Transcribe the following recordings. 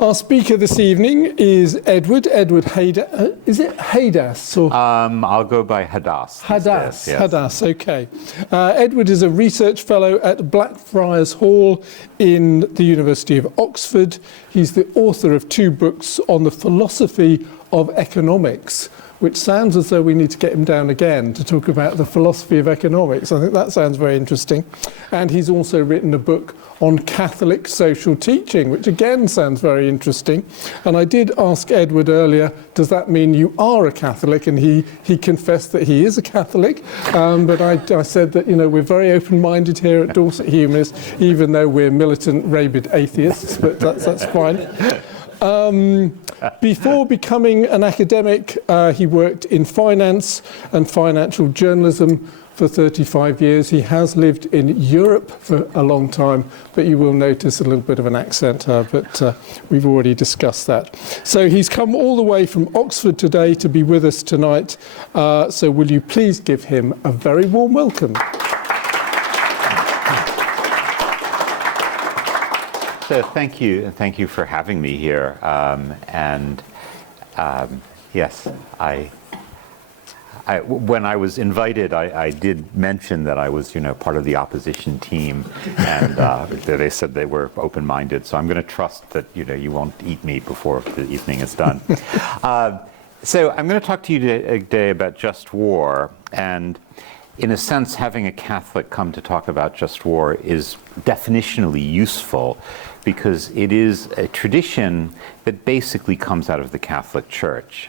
Our speaker this evening is Edward Hadas. Is it Hadas? Or? I'll go by Hadas. Hadas, yes. Hadas, okay. Edward is a research fellow at Blackfriars Hall in the University of Oxford. He's the author of 2 books on the philosophy of economics, which sounds as though we need to get him down again to talk about the philosophy of economics. I think that sounds very interesting. And he's also written a book on Catholic social teaching, which again sounds very interesting. And I did ask Edward earlier, does that mean you are a Catholic? And he confessed that he is a Catholic. But I said that, we're very open-minded here at Dorset Humanists, even though we're militant, rabid atheists, but that's fine. Before becoming an academic, he worked in finance and financial journalism for 35 years. He has lived in Europe for a long time, but you will notice a little bit of an accent, but we've already discussed that. So he's come all the way from Oxford today to be with us tonight. So will you please give him a very warm welcome? So thank you, and thank you for having me here. Yes, when I was invited, I did mention that I was, part of the opposition team, and they said they were open-minded. So I'm going to trust that, you won't eat me before the evening is done. So I'm going to talk to you today about just war, and in a sense, having a Catholic come to talk about just war is definitionally useful, because it is a tradition that basically comes out of the Catholic Church.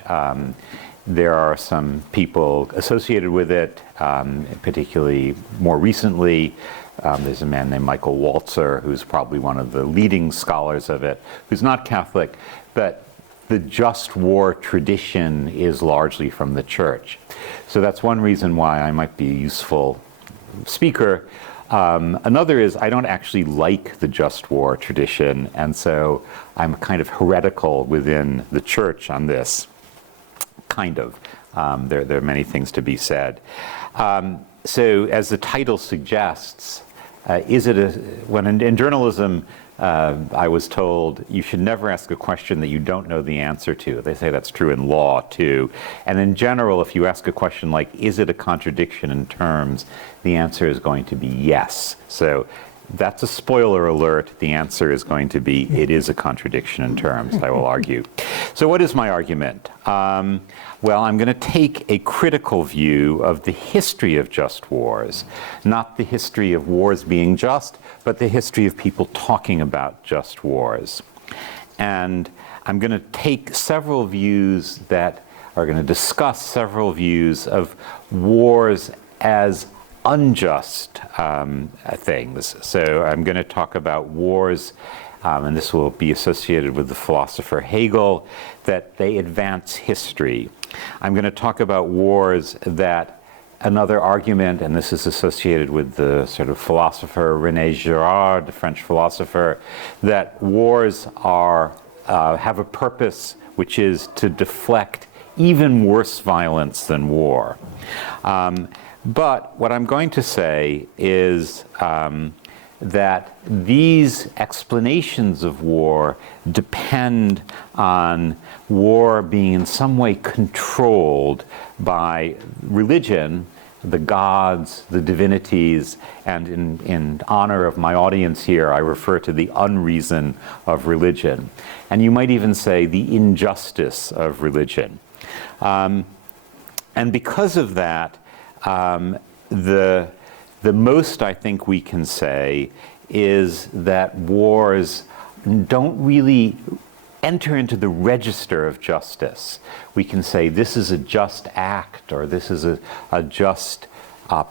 There are some people associated with it, particularly more recently. There's a man named Michael Walzer, who's probably one of the leading scholars of it, who's not Catholic, but the just war tradition is largely from the Church. So that's one reason why I might be a useful speaker. Another is I don't actually like the just war tradition, and so I'm kind of heretical within the Church on this. Kind of. There are many things to be said. So as the title suggests, when in journalism, I was told you should never ask a question that you don't know the answer to. They say that's true in law too. And in general, if you ask a question like, is it a contradiction in terms, the answer is going to be yes. So that's a spoiler alert. The answer is going to be, it is a contradiction in terms, I will argue. So what is my argument? Well, I'm going to take a critical view of the history of just wars, not the history of wars being just, but the history of people talking about just wars. And I'm going to take several views that are going to discuss several views of wars as unjust things. So I'm going to talk about wars, and this will be associated with the philosopher Hegel, that they advance history. I'm going to talk about wars that another argument, and this is associated with the sort of philosopher René Girard, the French philosopher, that wars have a purpose which is to deflect even worse violence than war. But what I'm going to say is that these explanations of war depend on war being in some way controlled by religion, the gods, the divinities, and in honor of my audience here, I refer to the unreason of religion. And you might even say the injustice of religion. And because of that, the most I think we can say is that wars don't really enter into the register of justice. We can say this is a just act or this is a just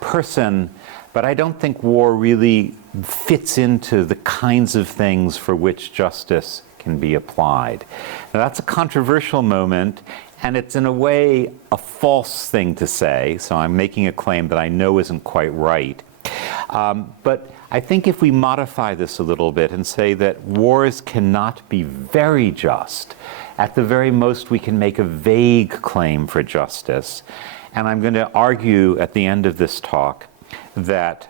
person, but I don't think war really fits into the kinds of things for which justice can be applied. Now that's a controversial moment, and it's in a way a false thing to say, so I'm making a claim that I know isn't quite right. But I think if we modify this a little bit and say that wars cannot be very just, at the very most we can make a vague claim for justice. And I'm going to argue at the end of this talk that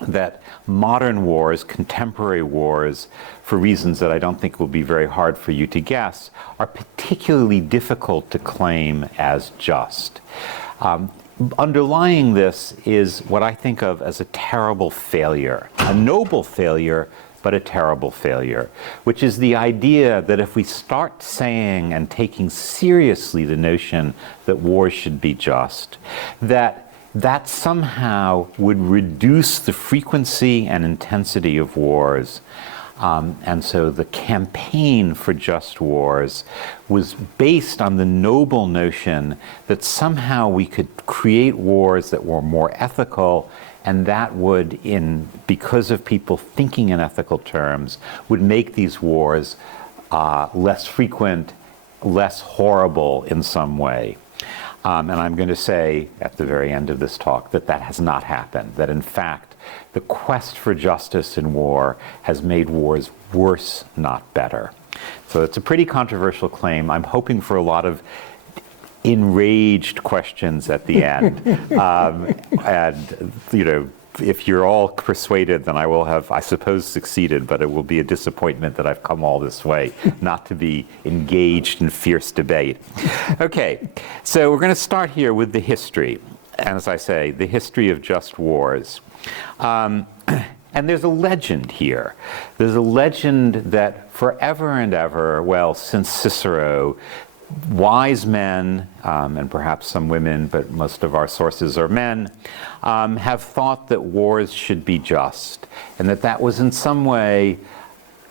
that modern wars, contemporary wars, for reasons that I don't think will be very hard for you to guess, are particularly difficult to claim as just. Underlying this is what I think of as a terrible failure, a noble failure, but a terrible failure, which is the idea that if we start saying and taking seriously the notion that wars should be just, that somehow would reduce the frequency and intensity of wars. And so the campaign for just wars was based on the noble notion that somehow we could create wars that were more ethical, and that would, because of people thinking in ethical terms, would make these wars less frequent, less horrible in some way. And I'm going to say at the very end of this talk that has not happened, that in fact the quest for justice in war has made wars worse, not better. So it's a pretty controversial claim. I'm hoping for a lot of enraged questions at the end. And, you know, if you're all persuaded, then I will have, I suppose, succeeded, but it will be a disappointment that I've come all this way, not to be engaged in fierce debate. Okay, so we're going to start here with the history. And as I say, the history of just wars. And there's a legend here. There's a legend that forever and ever, well, since Cicero, wise men, and perhaps some women, but most of our sources are men, have thought that wars should be just, and that was in some way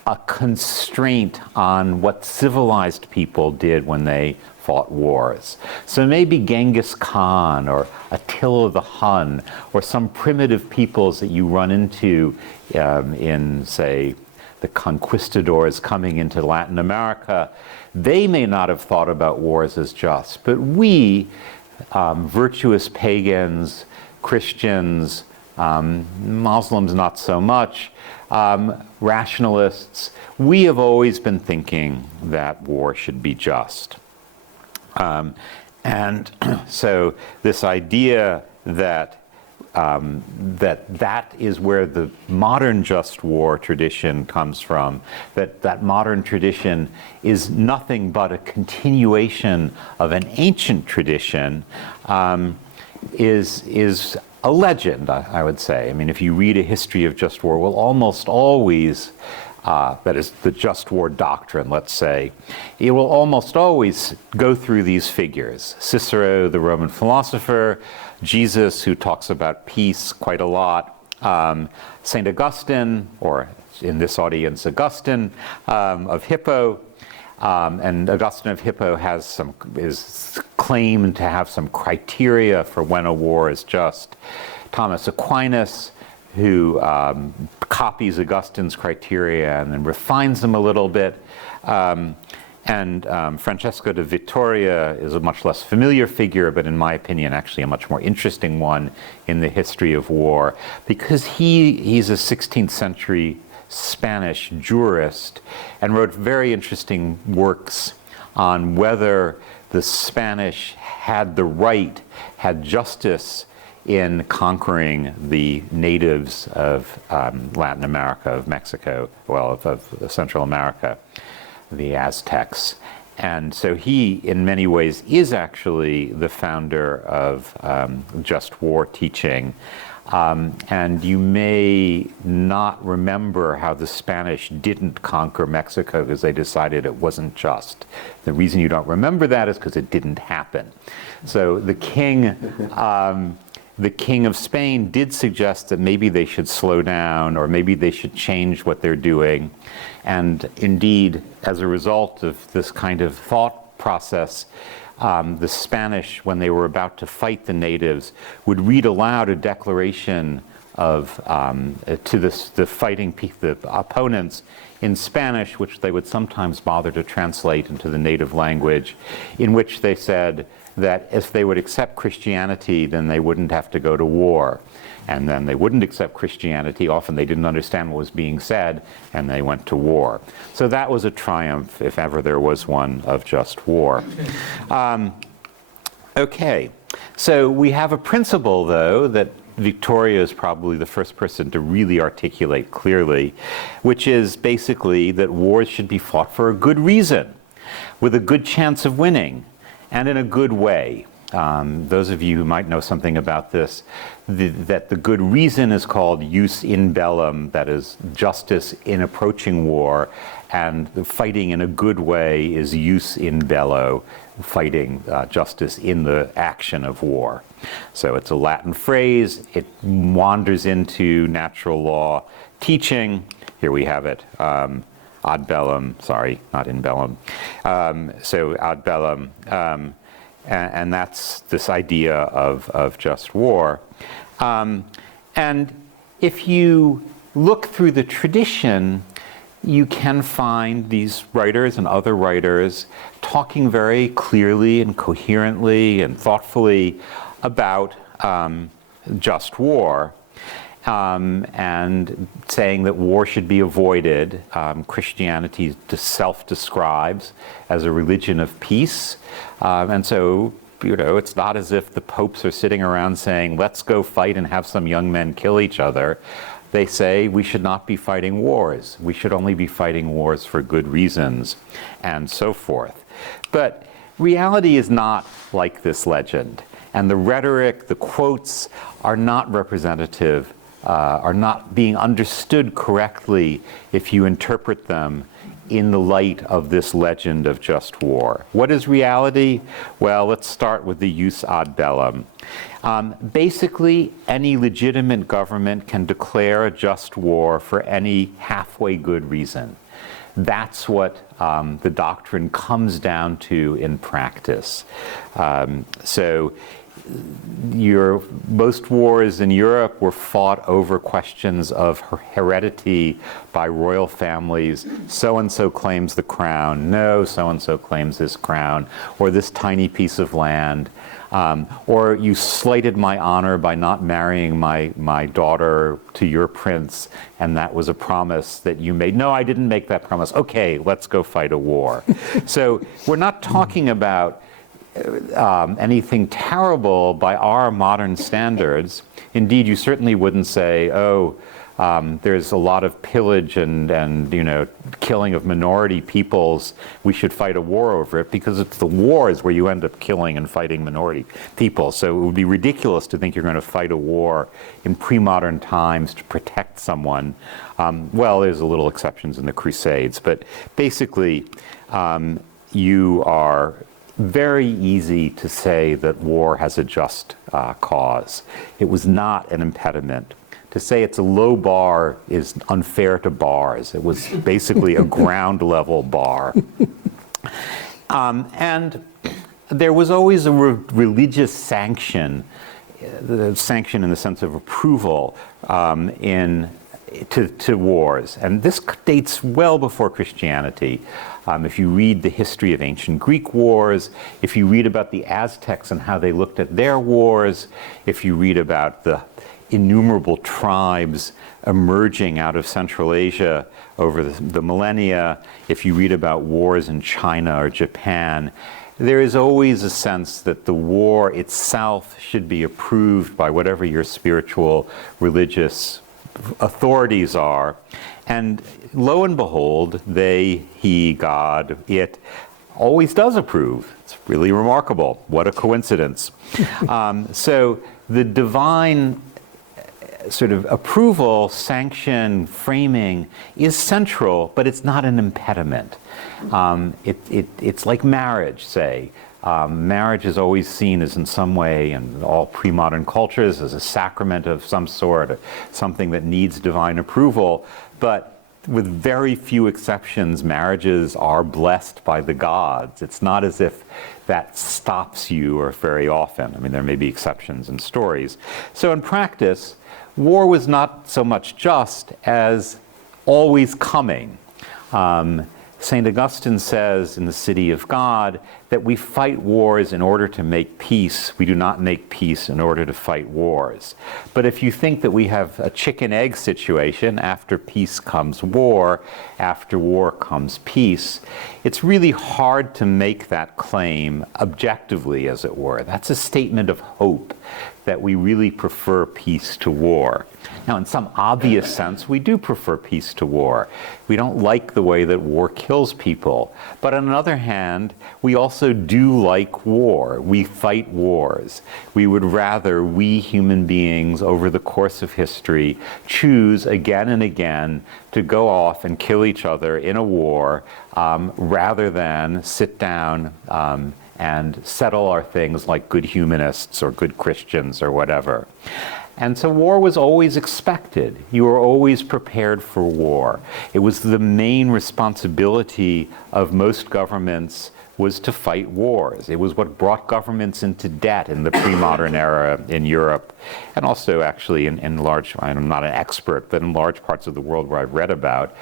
a constraint on what civilized people did when they fought wars. So maybe Genghis Khan or Attila the Hun or some primitive peoples that you run into in, say, the conquistadors coming into Latin America, they may not have thought about wars as just, but we, virtuous pagans, Christians, Muslims not so much, rationalists, we have always been thinking that war should be just. And so this idea that that is where the modern just war tradition comes from, that modern tradition is nothing but a continuation of an ancient tradition, is a legend, I would say. I mean, if you read a history of just war, will almost always, that is the just war doctrine, let's say, it will almost always go through these figures. Cicero, the Roman philosopher, Jesus, who talks about peace quite a lot, St. Augustine, or in this audience, Augustine of Hippo, and Augustine of Hippo is claimed to have some criteria for when a war is just. Thomas Aquinas, who copies Augustine's criteria and then refines them a little bit. And Francesco de Vittoria is a much less familiar figure, but in my opinion, actually a much more interesting one in the history of war, because he's a 16th century Spanish jurist and wrote very interesting works on whether the Spanish had the right, had justice in conquering the natives of Latin America, of Mexico, well, of Central America, the Aztecs. And so he, in many ways, is actually the founder of just war teaching. And you may not remember how the Spanish didn't conquer Mexico because they decided it wasn't just. The reason you don't remember that is because it didn't happen. So the king of Spain did suggest that maybe they should slow down or maybe they should change what they're doing. And indeed, as a result of this kind of thought process, the Spanish, when they were about to fight the natives, would read aloud a declaration of to the opponents in Spanish, which they would sometimes bother to translate into the native language, in which they said that if they would accept Christianity, then they wouldn't have to go to war. And then they wouldn't accept Christianity. Often they didn't understand what was being said, and they went to war. So that was a triumph, if ever there was one, of just war. Okay, so we have a principle, though, that Victoria is probably the first person to really articulate clearly, which is basically that wars should be fought for a good reason, with a good chance of winning, and in a good way. Those of you who might know something about this, that the good reason is called jus in bellum, that is justice in approaching war, and the fighting in a good way is jus in bello, fighting justice in the action of war. So it's a Latin phrase. It wanders into natural law teaching. Here we have it. Ad bellum, sorry, not in bellum. So ad bellum. And that's this idea of just war. And if you look through the tradition, you can find these writers and other writers talking very clearly and coherently and thoughtfully about just war. And saying that war should be avoided. Christianity self-describes as a religion of peace. And so, it's not as if the popes are sitting around saying, let's go fight and have some young men kill each other. They say we should not be fighting wars. We should only be fighting wars for good reasons, and so forth. But reality is not like this legend. And the rhetoric, the quotes, are not representative, are not being understood correctly if you interpret them in the light of this legend of just war. What is reality? Well, let's start with the jus ad bellum. Basically, any legitimate government can declare a just war for any halfway good reason. That's what the doctrine comes down to in practice. Most wars in Europe were fought over questions of heredity by royal families. So-and-so claims the crown. No, so-and-so claims this crown, or this tiny piece of land. Or you slighted my honor by not marrying my daughter to your prince, and that was a promise that you made. No, I didn't make that promise. Okay, let's go fight a war. So we're not talking about anything terrible by our modern standards. Indeed, you certainly wouldn't say, there's a lot of pillage and killing of minority peoples. We should fight a war over it, because it's the wars where you end up killing and fighting minority people. So it would be ridiculous to think you're going to fight a war in pre-modern times to protect someone. Well, there's a little exceptions in the Crusades, but basically, you are very easy to say that war has a just cause. It was not an impediment. To say it's a low bar is unfair to bars. It was basically a ground level bar. And there was always a religious sanction, the sanction in the sense of approval to wars. And this dates well before Christianity. If you read the history of ancient Greek wars, if you read about the Aztecs and how they looked at their wars, if you read about the innumerable tribes emerging out of Central Asia over the millennia, if you read about wars in China or Japan, there is always a sense that the war itself should be approved by whatever your spiritual, religious authorities are. And lo and behold, they, he, God, it, always does approve. It's really remarkable. What a coincidence. So the divine sort of approval, sanction, framing is central, but it's not an impediment. It's like marriage, say. Marriage is always seen as in some way in all pre-modern cultures as a sacrament of some sort, something that needs divine approval. But with very few exceptions, marriages are blessed by the gods. It's not as if that stops you, or very often. I mean, there may be exceptions in stories. So in practice, war was not so much just as always coming. St. Augustine says in The City of God that we fight wars in order to make peace. We do not make peace in order to fight wars. But if you think that we have a chicken-egg situation, after peace comes war, after war comes peace, it's really hard to make that claim objectively, as it were. That's a statement of hope that we really prefer peace to war. Now, in some obvious sense, we do prefer peace to war. We don't like the way that war kills people. But on the other hand, we also do like war. We fight wars. We would rather, we human beings, over the course of history, choose again and again to go off and kill each other in a war rather than sit down and settle our things like good humanists or good Christians or whatever. And so war was always expected. You were always prepared for war. It was the main responsibility of most governments was to fight wars. It was what brought governments into debt in the pre-modern era in Europe, and also actually in large, I'm not an expert, but in large parts of the world where I've read about,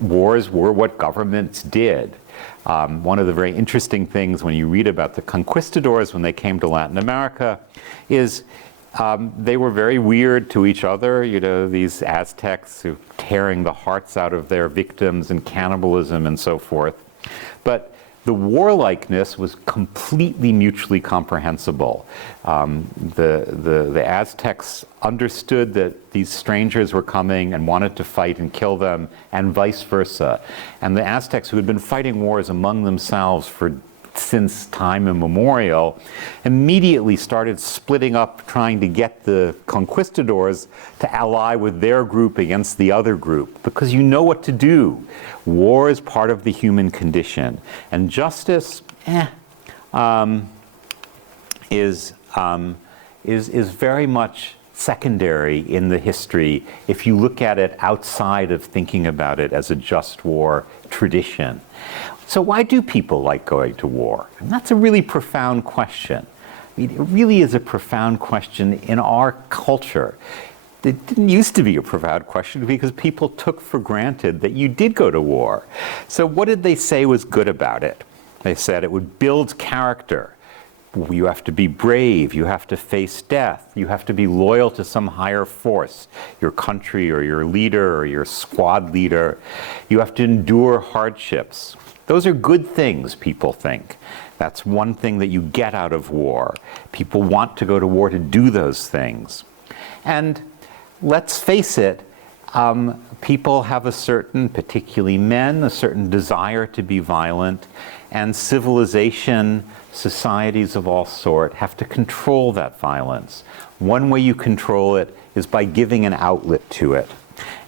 wars were what governments did. One of the very interesting things when you read about the conquistadors when they came to Latin America is they were very weird to each other, you know, these Aztecs who tearing the hearts out of their victims and cannibalism and so forth. But the warlikeness was completely mutually comprehensible. The Aztecs understood that these strangers were coming and wanted to fight and kill them, and vice versa. And the Aztecs, who had been fighting wars among themselves since time immemorial, immediately started splitting up, trying to get the conquistadors to ally with their group against the other group, because you know what to do. War is part of the human condition, and justice is very much secondary in the history if you look at it outside of thinking about it as a just war tradition. So why do people like going to war? And that's a really profound question. I mean, it really is a profound question in our culture. It didn't used to be a profound question because people took for granted that you did go to war. So what did they say was good about it? They said it would build character. You have to be brave, you have to face death, you have to be loyal to some higher force, your country or your leader or your squad leader. You have to endure hardships. Those are good things, people think. That's one thing that you get out of war. People want to go to war to do those things. And let's face it, people have a certain, particularly men, a certain desire to be violent, and civilization, societies of all sort, have to control that violence. One way you control it is by giving an outlet to it.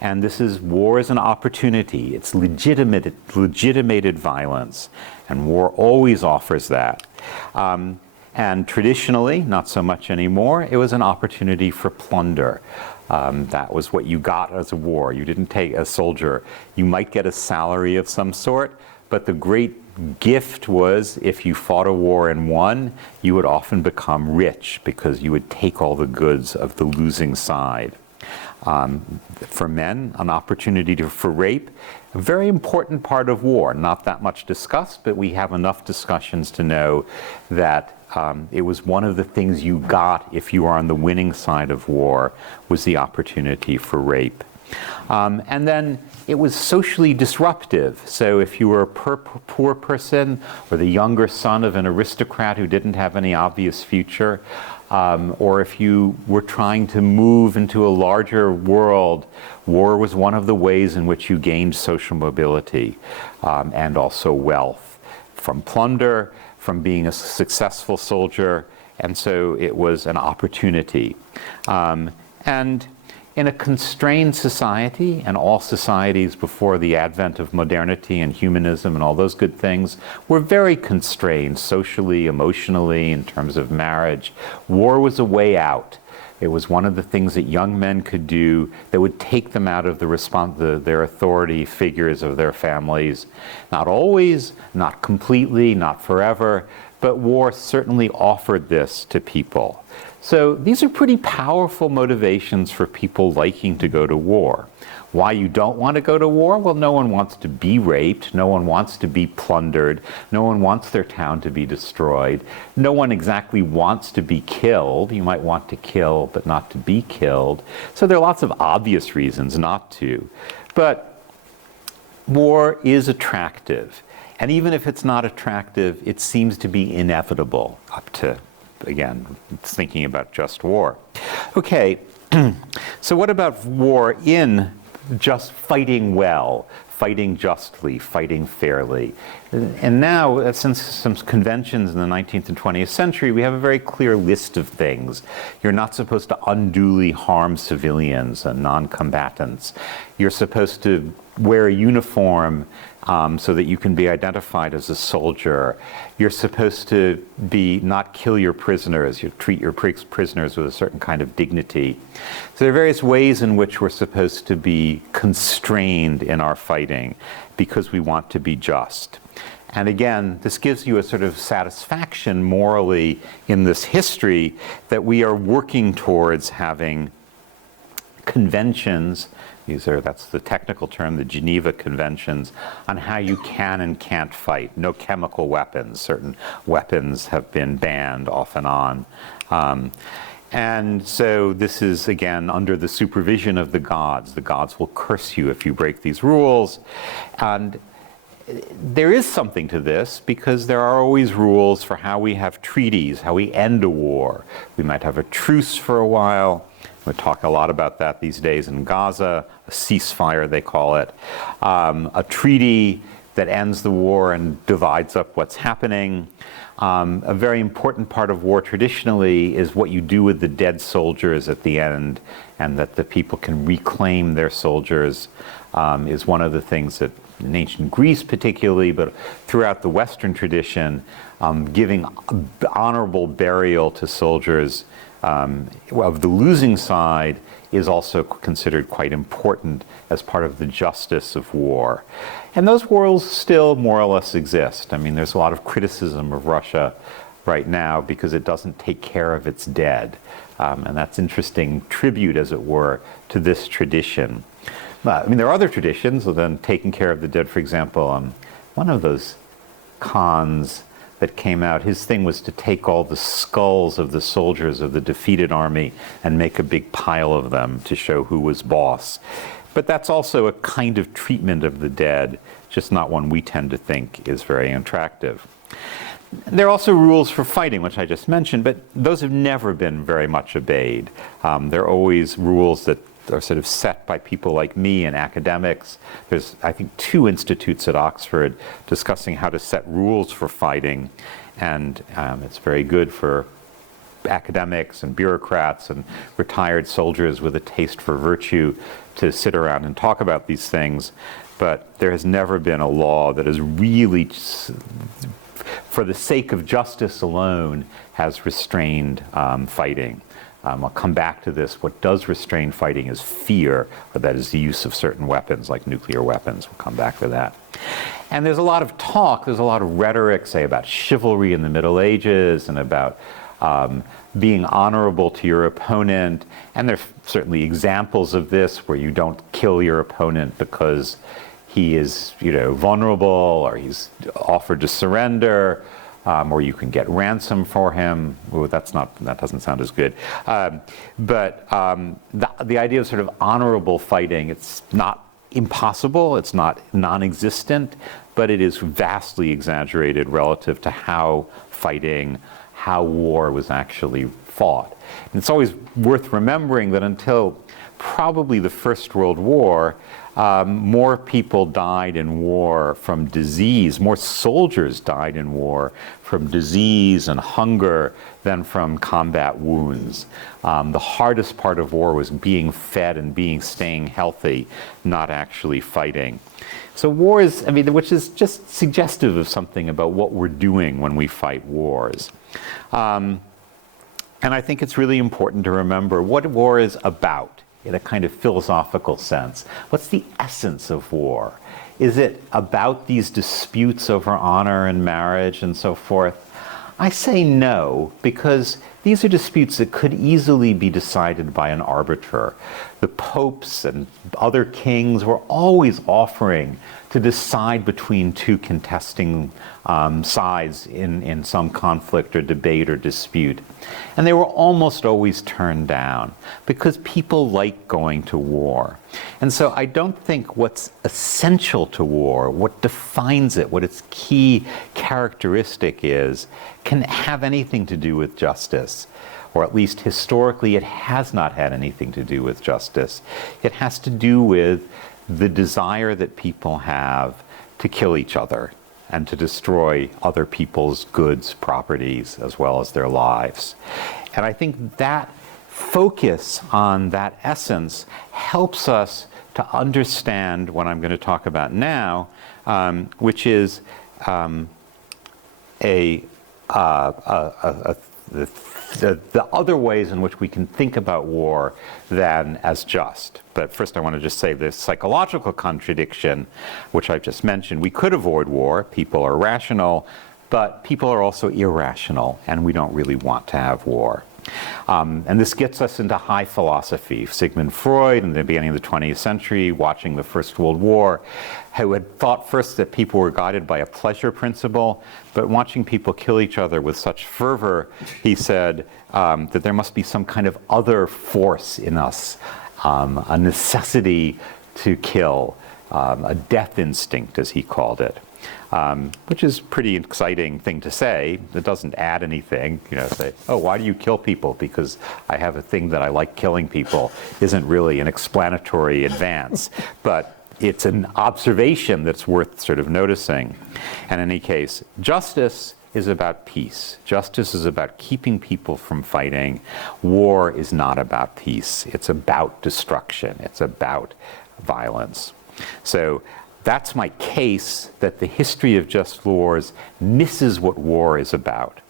And this is, war is an opportunity. It's legitimated violence, and war always offers that. And traditionally, not so much anymore, it was an opportunity for plunder. That was what you got as a war. You didn't take a soldier. You might get a salary of some sort, but the great gift was if you fought a war and won, you would often become rich because you would take all the goods of the losing side. For men, an opportunity for rape, a very important part of war, not that much discussed, but we have enough discussions to know that it was one of the things you got if you were on the winning side of war, was the opportunity for rape. And then it was socially disruptive. So if you were a poor person or the younger son of an aristocrat who didn't have any obvious future, or if you were trying to move into a larger world, war was one of the ways in which you gained social mobility and also wealth from plunder, from being a successful soldier, and so it was an opportunity. And in a constrained society, and all societies before the advent of modernity and humanism and all those good things were very constrained socially, emotionally, in terms of marriage. War was a way out. It was one of the things that young men could do that would take them out of their authority figures of their families. Not always, not completely, not forever, but war certainly offered this to people. So these are pretty powerful motivations for people liking to go to war. Why you don't want to go to war? Well, no one wants to be raped. No one wants to be plundered. No one wants their town to be destroyed. No one exactly wants to be killed. You might want to kill, but not to be killed. So there are lots of obvious reasons not to. But war is attractive. And even if it's not attractive, it seems to be inevitable up to, again, thinking about just war. Okay, so what about war in just fighting well, fighting justly, fighting fairly? And now, since some conventions in the 19th and 20th century, we have a very clear list of things. You're not supposed to unduly harm civilians and non-combatants. You're supposed to wear a uniform so that you can be identified as a soldier. You're supposed to not kill your prisoners. You treat your prisoners with a certain kind of dignity. So there are various ways in which we're supposed to be constrained in our fighting because we want to be just. And again, this gives you a sort of satisfaction morally in this history that we are working towards having conventions. That's the technical term, the Geneva Conventions, on how you can and can't fight. No chemical weapons. Certain weapons have been banned off and on. And so this is, again, under the supervision of the gods. The gods will curse you if you break these rules. And there is something to this because there are always rules for how we have treaties, how we end a war. We might have a truce for a while. We talk a lot about that these days in Gaza, a ceasefire they call it, a treaty that ends the war and divides up what's happening. A very important part of war traditionally is what you do with the dead soldiers at the end, and that the people can reclaim their soldiers is one of the things that in ancient Greece particularly, but throughout the Western tradition, giving honorable burial to soldiers of the losing side is also considered quite important as part of the justice of war. And those wars still more or less exist. I mean, there's a lot of criticism of Russia right now because it doesn't take care of its dead. And that's interesting tribute, as it were, to this tradition. I mean, there are other traditions, so then taking care of the dead, for example, one of those Khans that came out, his thing was to take all the skulls of the soldiers of the defeated army and make a big pile of them to show who was boss. But that's also a kind of treatment of the dead, just not one we tend to think is very attractive. There are also rules for fighting, which I just mentioned, but those have never been very much obeyed. There are always rules that are sort of set by people like me and academics. There's, I think, 2 institutes at Oxford discussing how to set rules for fighting, and it's very good for academics and bureaucrats and retired soldiers with a taste for virtue to sit around and talk about these things. But there has never been a law that has really, for the sake of justice alone, has restrained fighting. I'll come back to this. What does restrain fighting is fear, or that is the use of certain weapons, like nuclear weapons. We'll come back to that. And there's a lot of talk, there's a lot of rhetoric, say, about chivalry in the Middle Ages and about being honorable to your opponent. And there's certainly examples of this where you don't kill your opponent because he is, vulnerable, or he's offered to surrender. Or you can get ransom for him. Ooh, that doesn't sound as good. But the idea of sort of honorable fighting, it's not impossible, it's not non-existent, but it is vastly exaggerated relative to how war was actually fought. And it's always worth remembering that until probably the First World War, more people died in war from disease, more soldiers died in war from disease and hunger than from combat wounds. The hardest part of war was being fed and staying healthy, not actually fighting. So war is, which is just suggestive of something about what we're doing when we fight wars. And I think it's really important to remember what war is about in a kind of philosophical sense. What's the essence of war? Is it about these disputes over honor and marriage and so forth? I say no, because these are disputes that could easily be decided by an arbiter. The popes and other kings were always offering to decide between two contesting sides in some conflict or debate or dispute. And they were almost always turned down because people like going to war. And so I don't think what's essential to war, what defines it, what its key characteristic is, can have anything to do with justice. Or at least historically it has not had anything to do with justice. It has to do with the desire that people have to kill each other and to destroy other people's goods, properties, as well as their lives. And I think that focus on that essence helps us to understand what I'm going to talk about now, which is the other ways in which we can think about war than as just. But first I want to just say this psychological contradiction, which I've just mentioned. We could avoid war. People are rational, but people are also irrational, and we don't really want to have war. And this gets us into high philosophy. Sigmund Freud, in the beginning of the 20th century, watching the First World War, who had thought first that people were guided by a pleasure principle, but watching people kill each other with such fervor, he said that there must be some kind of other force in us, a necessity to kill, a death instinct, as he called it. Which is a pretty exciting thing to say. It doesn't add anything. Say, oh, why do you kill people? Because I have a thing that I like killing people, isn't really an explanatory advance. But it's an observation that's worth sort of noticing. And in any case, justice is about peace. Justice is about keeping people from fighting. War is not about peace. It's about destruction. It's about violence. So that's my case that the history of just wars misses what war is about.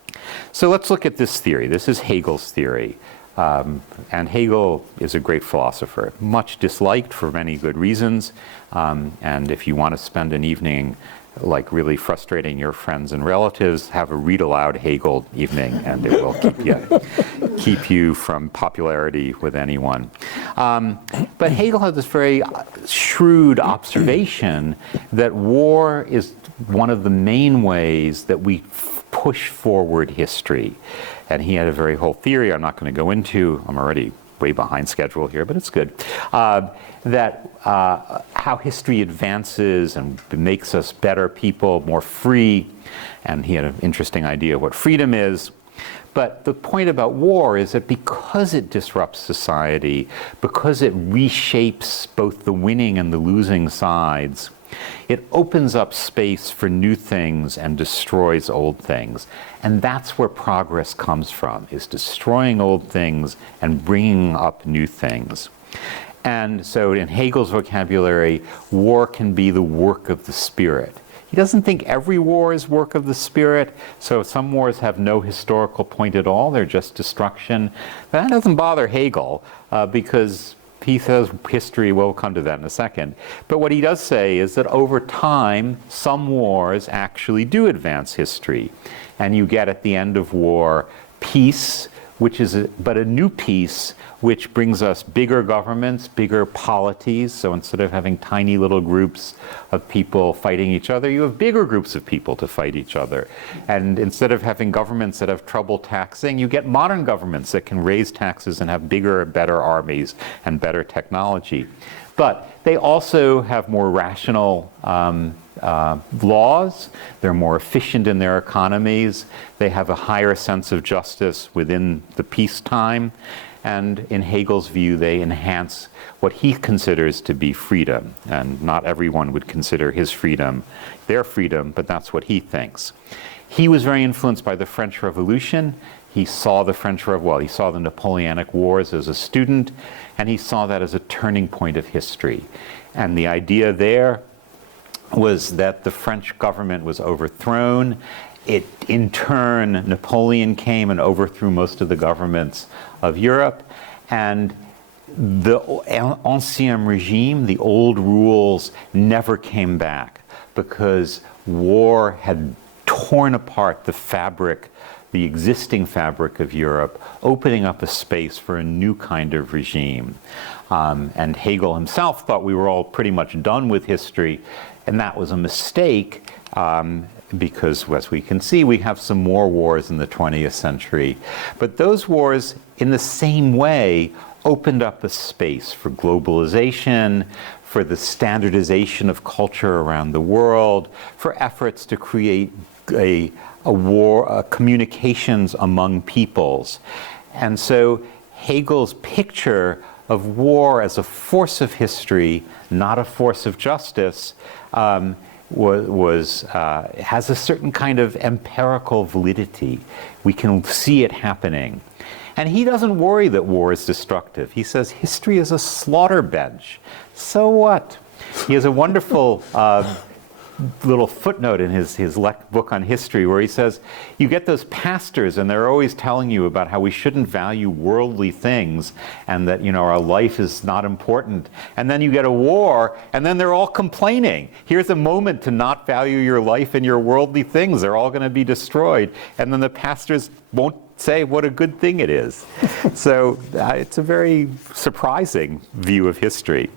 So let's look at this theory. This is Hegel's theory. And Hegel is a great philosopher, much disliked for many good reasons. And if you want to spend an evening like really frustrating your friends and relatives, have a read aloud Hegel evening, and it will keep you from popularity with anyone. But Hegel had this very shrewd observation that war is one of the main ways that we push forward history. And he had a very whole theory I'm not going to go into. I'm already way behind schedule here, but it's good. That how history advances and makes us better people, more free. And he had an interesting idea of what freedom is. But the point about war is that because it disrupts society, because it reshapes both the winning and the losing sides, it opens up space for new things and destroys old things. And that's where progress comes from, is destroying old things and bringing up new things. And so in Hegel's vocabulary, war can be the work of the spirit. He doesn't think every war is work of the spirit, so some wars have no historical point at all, they're just destruction. But that doesn't bother Hegel, because he says history, we'll come to that in a second. But what he does say is that over time, some wars actually do advance history. And you get at the end of war peace, which is but a new peace, which brings us bigger governments, bigger polities. So instead of having tiny little groups of people fighting each other, you have bigger groups of people to fight each other. And instead of having governments that have trouble taxing, you get modern governments that can raise taxes and have bigger, better armies and better technology. But they also have more rational laws. They're more efficient in their economies. They have a higher sense of justice within the peacetime. And in Hegel's view, they enhance what he considers to be freedom. And not everyone would consider his freedom their freedom, but that's what he thinks. He was very influenced by the French Revolution. He saw the he saw the Napoleonic Wars as a student, and he saw that as a turning point of history. And the idea there was that the French government was overthrown. In turn, Napoleon came and overthrew most of the governments of Europe. And the Ancien Regime, the old rules, never came back because war had torn apart the fabric the existing fabric of Europe, opening up a space for a new kind of regime. And Hegel himself thought we were all pretty much done with history, and that was a mistake, because as we can see, we have some more wars in the 20th century. But those wars, in the same way, opened up a space for globalization, for the standardization of culture around the world, for efforts to create a war, communications among peoples. And so Hegel's picture of war as a force of history, not a force of justice, has a certain kind of empirical validity. We can see it happening. And he doesn't worry that war is destructive. He says history is a slaughter bench. So what? He has a wonderful little footnote in his book on history where he says, you get those pastors and they're always telling you about how we shouldn't value worldly things and that, our life is not important. And then you get a war and then they're all complaining. Here's a moment to not value your life and your worldly things. They're all going to be destroyed. And then the pastors won't say what a good thing it is. So it's a very surprising view of history.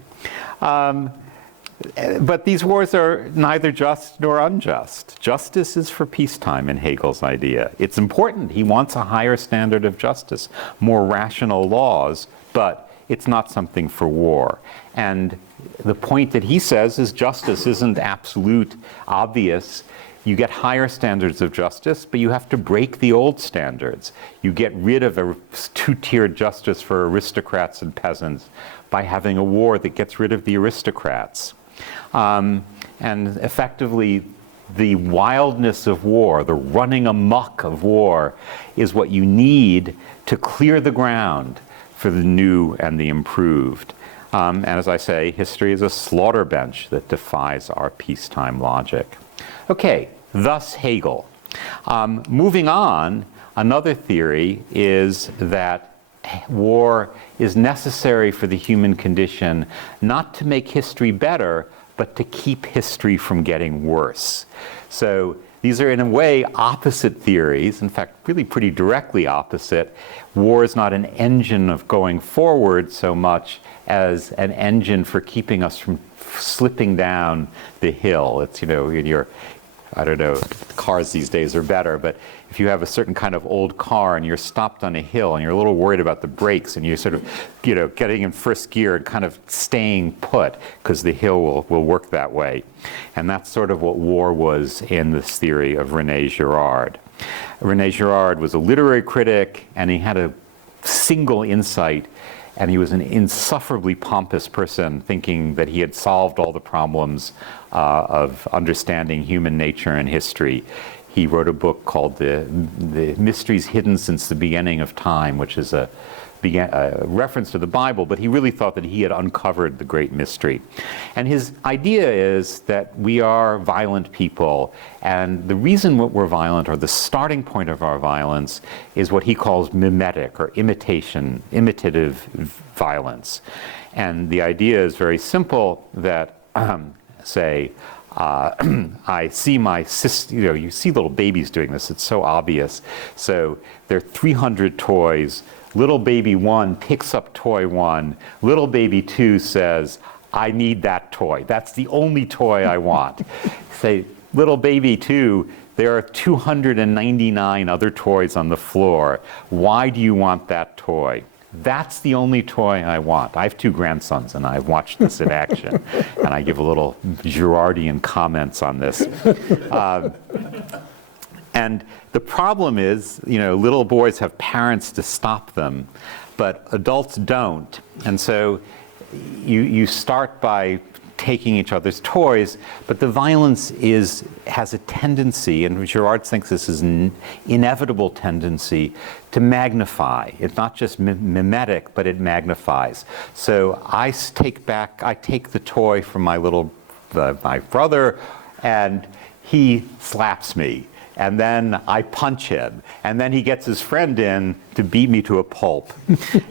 But these wars are neither just nor unjust. Justice is for peacetime in Hegel's idea. It's important. He wants a higher standard of justice, more rational laws, but it's not something for war. And the point that he says is justice isn't absolute, obvious. You get higher standards of justice, but you have to break the old standards. You get rid of a two-tiered justice for aristocrats and peasants by having a war that gets rid of the aristocrats. And effectively, the wildness of war, the running amok of war, is what you need to clear the ground for the new and the improved. And as I say, history is a slaughter bench that defies our peacetime logic. Okay, thus Hegel. Moving on, another theory is that war is necessary for the human condition, not to make history better, but to keep history from getting worse. So these are in a way opposite theories, in fact, really pretty directly opposite. War is not an engine of going forward so much as an engine for keeping us from slipping down the hill. It's, in your, cars these days are better, but if you have a certain kind of old car and you're stopped on a hill and you're a little worried about the brakes and you're sort of, getting in first gear and kind of staying put because the hill will work that way. And that's sort of what war was in this theory of René Girard. René Girard was a literary critic and he had a single insight, and he was an insufferably pompous person, thinking that he had solved all the problems of understanding human nature and history. He wrote a book called The Mysteries Hidden Since the Beginning of Time, which is a reference to the Bible, but he really thought that he had uncovered the great mystery. And his idea is that we are violent people, and the reason we're violent, or the starting point of our violence, is what he calls mimetic or imitative violence. And the idea is very simple, that I see my sister, you see little babies doing this, it's so obvious. So there are 300 toys. Little baby 1 picks up toy 1. Little baby 2 says, I need that toy. That's the only toy I want. Say, little baby 2, there are 299 other toys on the floor. Why do you want that toy? That's the only toy I want. I have 2 grandsons, and I've watched this in action. And I give a little Girardian comments on this. And the problem is, little boys have parents to stop them, but adults don't. And so you start by taking each other's toys, but the violence has a tendency, and Girard thinks this is an inevitable tendency, to magnify. It's not just mimetic, but it magnifies. So I take the toy from my brother, and he slaps me. and then I punch him, and then he gets his friend in to beat me to a pulp.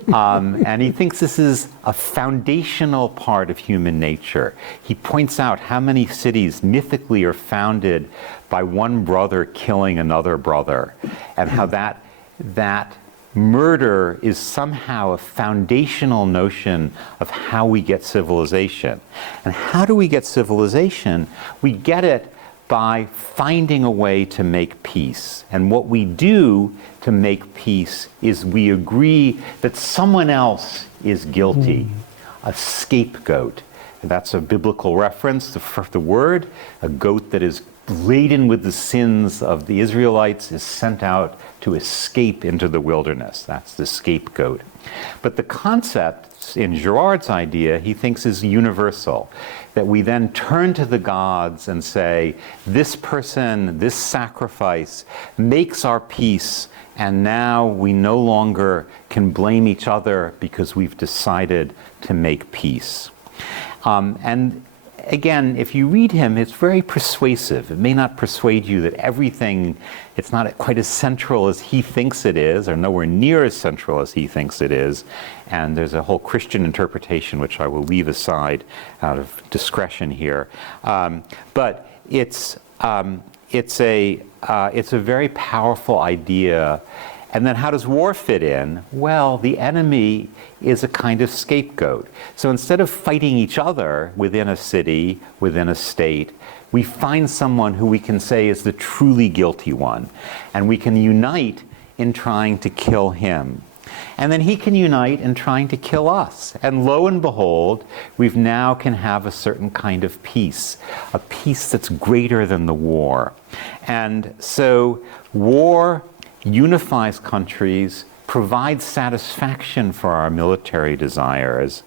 And he thinks this is a foundational part of human nature. He points out how many cities mythically are founded by one brother killing another brother, and how that murder is somehow a foundational notion of how we get civilization. And how do we get civilization? We get it by finding a way to make peace. And what we do to make peace is we agree that someone else is guilty, a scapegoat. And that's a biblical reference, the word, a goat that is laden with the sins of the Israelites is sent out to escape into the wilderness. That's the scapegoat. But the concept in Girard's idea, he thinks, is universal, that we then turn to the gods and say, this person, this sacrifice makes our peace, and now we no longer can blame each other because we've decided to make peace. And again, if you read him, it's very persuasive. It may not persuade you that everything, it's not quite as central as he thinks it is, or nowhere near as central as he thinks it is. And there's a whole Christian interpretation, which I will leave aside out of discretion here. But it's a very powerful idea. And then how does war fit in? Well, the enemy is a kind of scapegoat. So instead of fighting each other within a city, within a state, we find someone who we can say is the truly guilty one. And we can unite in trying to kill him. And then he can unite in trying to kill us. And lo and behold, we've now can have a certain kind of peace, a peace that's greater than the war. And so war unifies countries, provides satisfaction for our military desires,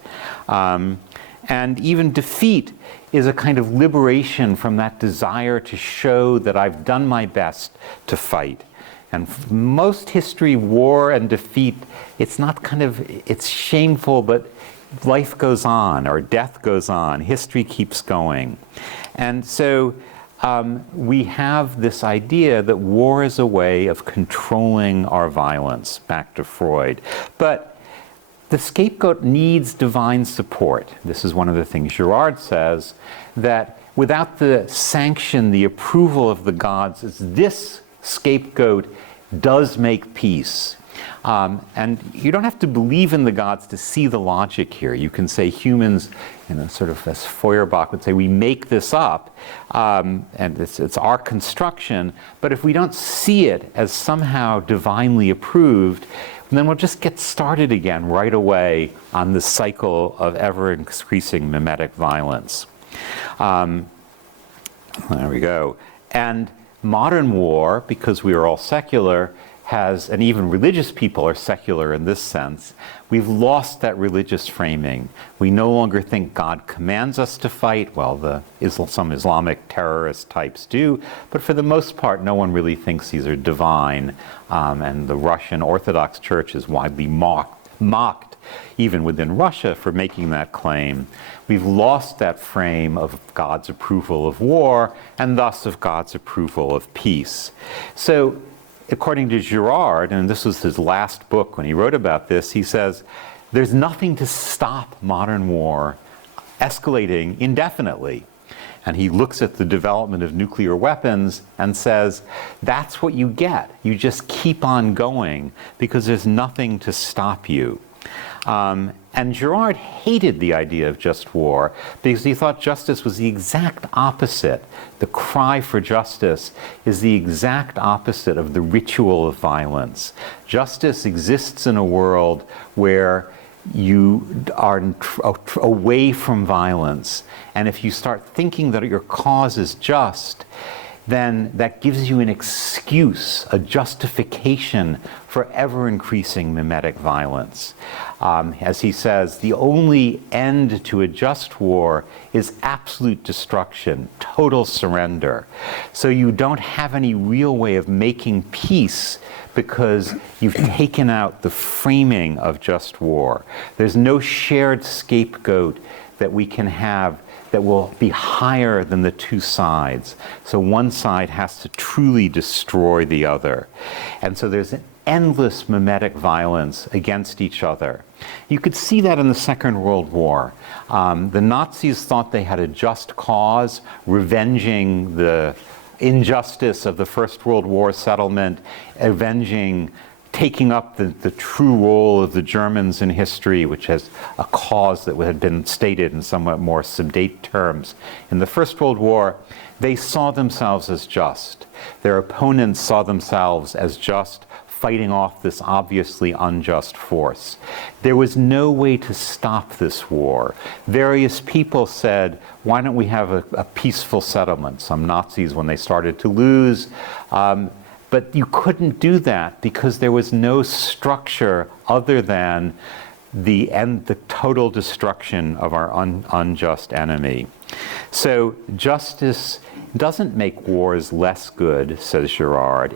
and even defeat is a kind of liberation from that desire to show that I've done my best to fight. And most history, war and defeat, it's not it's shameful, but life goes on, or death goes on, history keeps going. And so we have this idea that war is a way of controlling our violence, back to Freud. But the scapegoat needs divine support. This is one of the things Girard says, that without the sanction, the approval of the gods, this scapegoat does make peace. And you don't have to believe in the gods to see the logic here. You can say humans, sort of as Feuerbach would say, we make this up, and it's our construction, but if we don't see it as somehow divinely approved, then we'll just get started again right away on the cycle of ever-increasing mimetic violence. There we go. And modern war, because we are all secular, and even religious people are secular in this sense, we've lost that religious framing. We no longer think God commands us to fight. Well, some Islamic terrorist types do, but for the most part, no one really thinks these are divine. And the Russian Orthodox Church is widely mocked, even within Russia, for making that claim. We've lost that frame of God's approval of war, and thus of God's approval of peace. So, according to Girard, and this was his last book when he wrote about this, he says, there's nothing to stop modern war escalating indefinitely. And he looks at the development of nuclear weapons and says, that's what you get. You just keep on going because there's nothing to stop you. And Girard hated the idea of just war because he thought justice was the exact opposite. The cry for justice is the exact opposite of the ritual of violence. Justice exists in a world where you are away from violence. And if you start thinking that your cause is just, then that gives you an excuse, a justification for ever-increasing mimetic violence. As he says, the only end to a just war is absolute destruction, total surrender. So you don't have any real way of making peace because you've taken out the framing of just war. There's no shared scapegoat. that we can have that will be higher than the two sides. So one side has to truly destroy the other. And so there's an endless mimetic violence against each other. You could see that in the Second World War. The Nazis thought they had a just cause, revenging the injustice of the First World War settlement, taking up the true role of the Germans in history, which has a cause that had been stated in somewhat more sedate terms. In the First World War, they saw themselves as just. Their opponents saw themselves as just, fighting off this obviously unjust force. There was no way to stop this war. Various people said, why don't we have a peaceful settlement? Some Nazis, when they started to lose, but you couldn't do that because there was no structure other than the total destruction of our unjust enemy. So justice doesn't make wars less good, says Girard.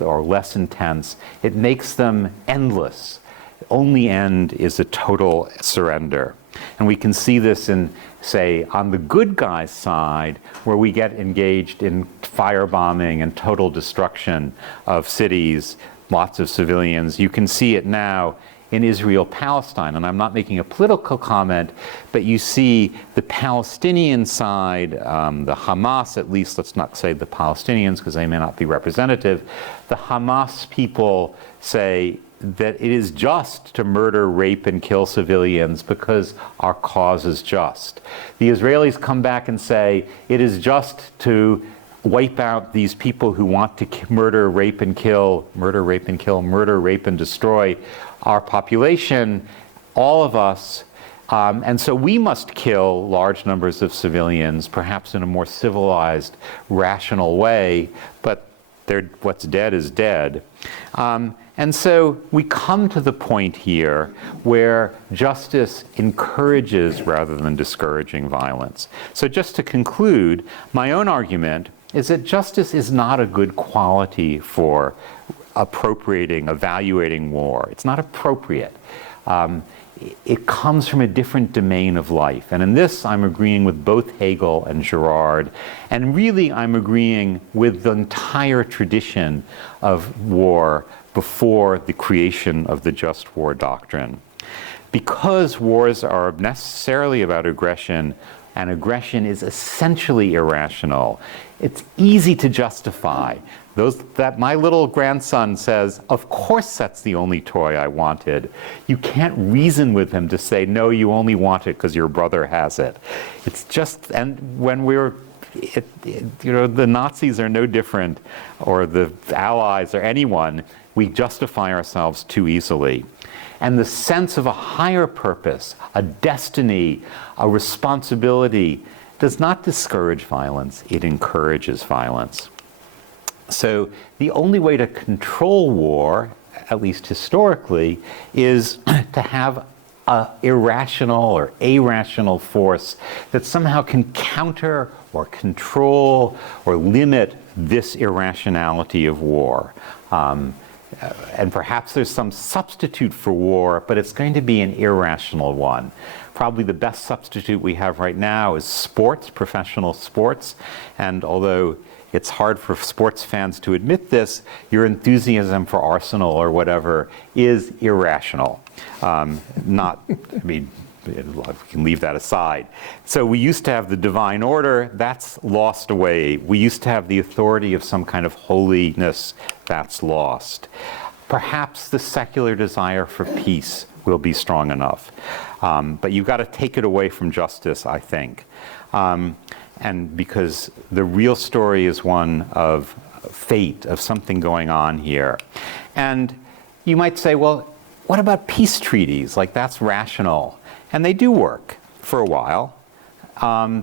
Or less intense. It makes them endless. The only end is a total surrender. And we can see this in, say, on the good guys' side, where we get engaged in firebombing and total destruction of cities, lots of civilians. You can see it now in Israel-Palestine. And I'm not making a political comment, but you see the Palestinian side, the Hamas, at least, let's not say the Palestinians because they may not be representative. The Hamas people say that it is just to murder, rape, and kill civilians because our cause is just. The Israelis come back and say it is just to wipe out these people who want to murder, rape, and destroy our population, all of us. And so we must kill large numbers of civilians, perhaps in a more civilized, rational way, but what's dead is dead. And so we come to the point here where justice encourages rather than discouraging violence. So just to conclude, my own argument is that justice is not a good quality for evaluating war. It's not appropriate. It comes from a different domain of life. And in this, I'm agreeing with both Hegel and Girard. And really, I'm agreeing with the entire tradition of war before the creation of the just war doctrine. Because wars are necessarily about aggression, and aggression is essentially irrational, it's easy to justify. That my little grandson says, of course that's the only toy I wanted. You can't reason with him to say, no, you only want it because your brother has it. It's just, and when the Nazis are no different, or the Allies or anyone, we justify ourselves too easily. And the sense of a higher purpose, a destiny, a responsibility, does not discourage violence, it encourages violence. So the only way to control war, at least historically, is to have an irrational or irrational force that somehow can counter or control or limit this irrationality of war. And perhaps there's some substitute for war, but it's going to be an irrational one. Probably the best substitute we have right now is sports, professional sports. And although it's hard for sports fans to admit this, your enthusiasm for Arsenal or whatever is irrational. We can leave that aside. So we used to have the divine order, that's lost away. We used to have the authority of some kind of holiness, that's lost. Perhaps the secular desire for peace will be strong enough. But you've got to take it away from justice, I think. And because the real story is one of fate, of something going on here. And you might say, well, what about peace treaties? Like, that's rational. And they do work for a while.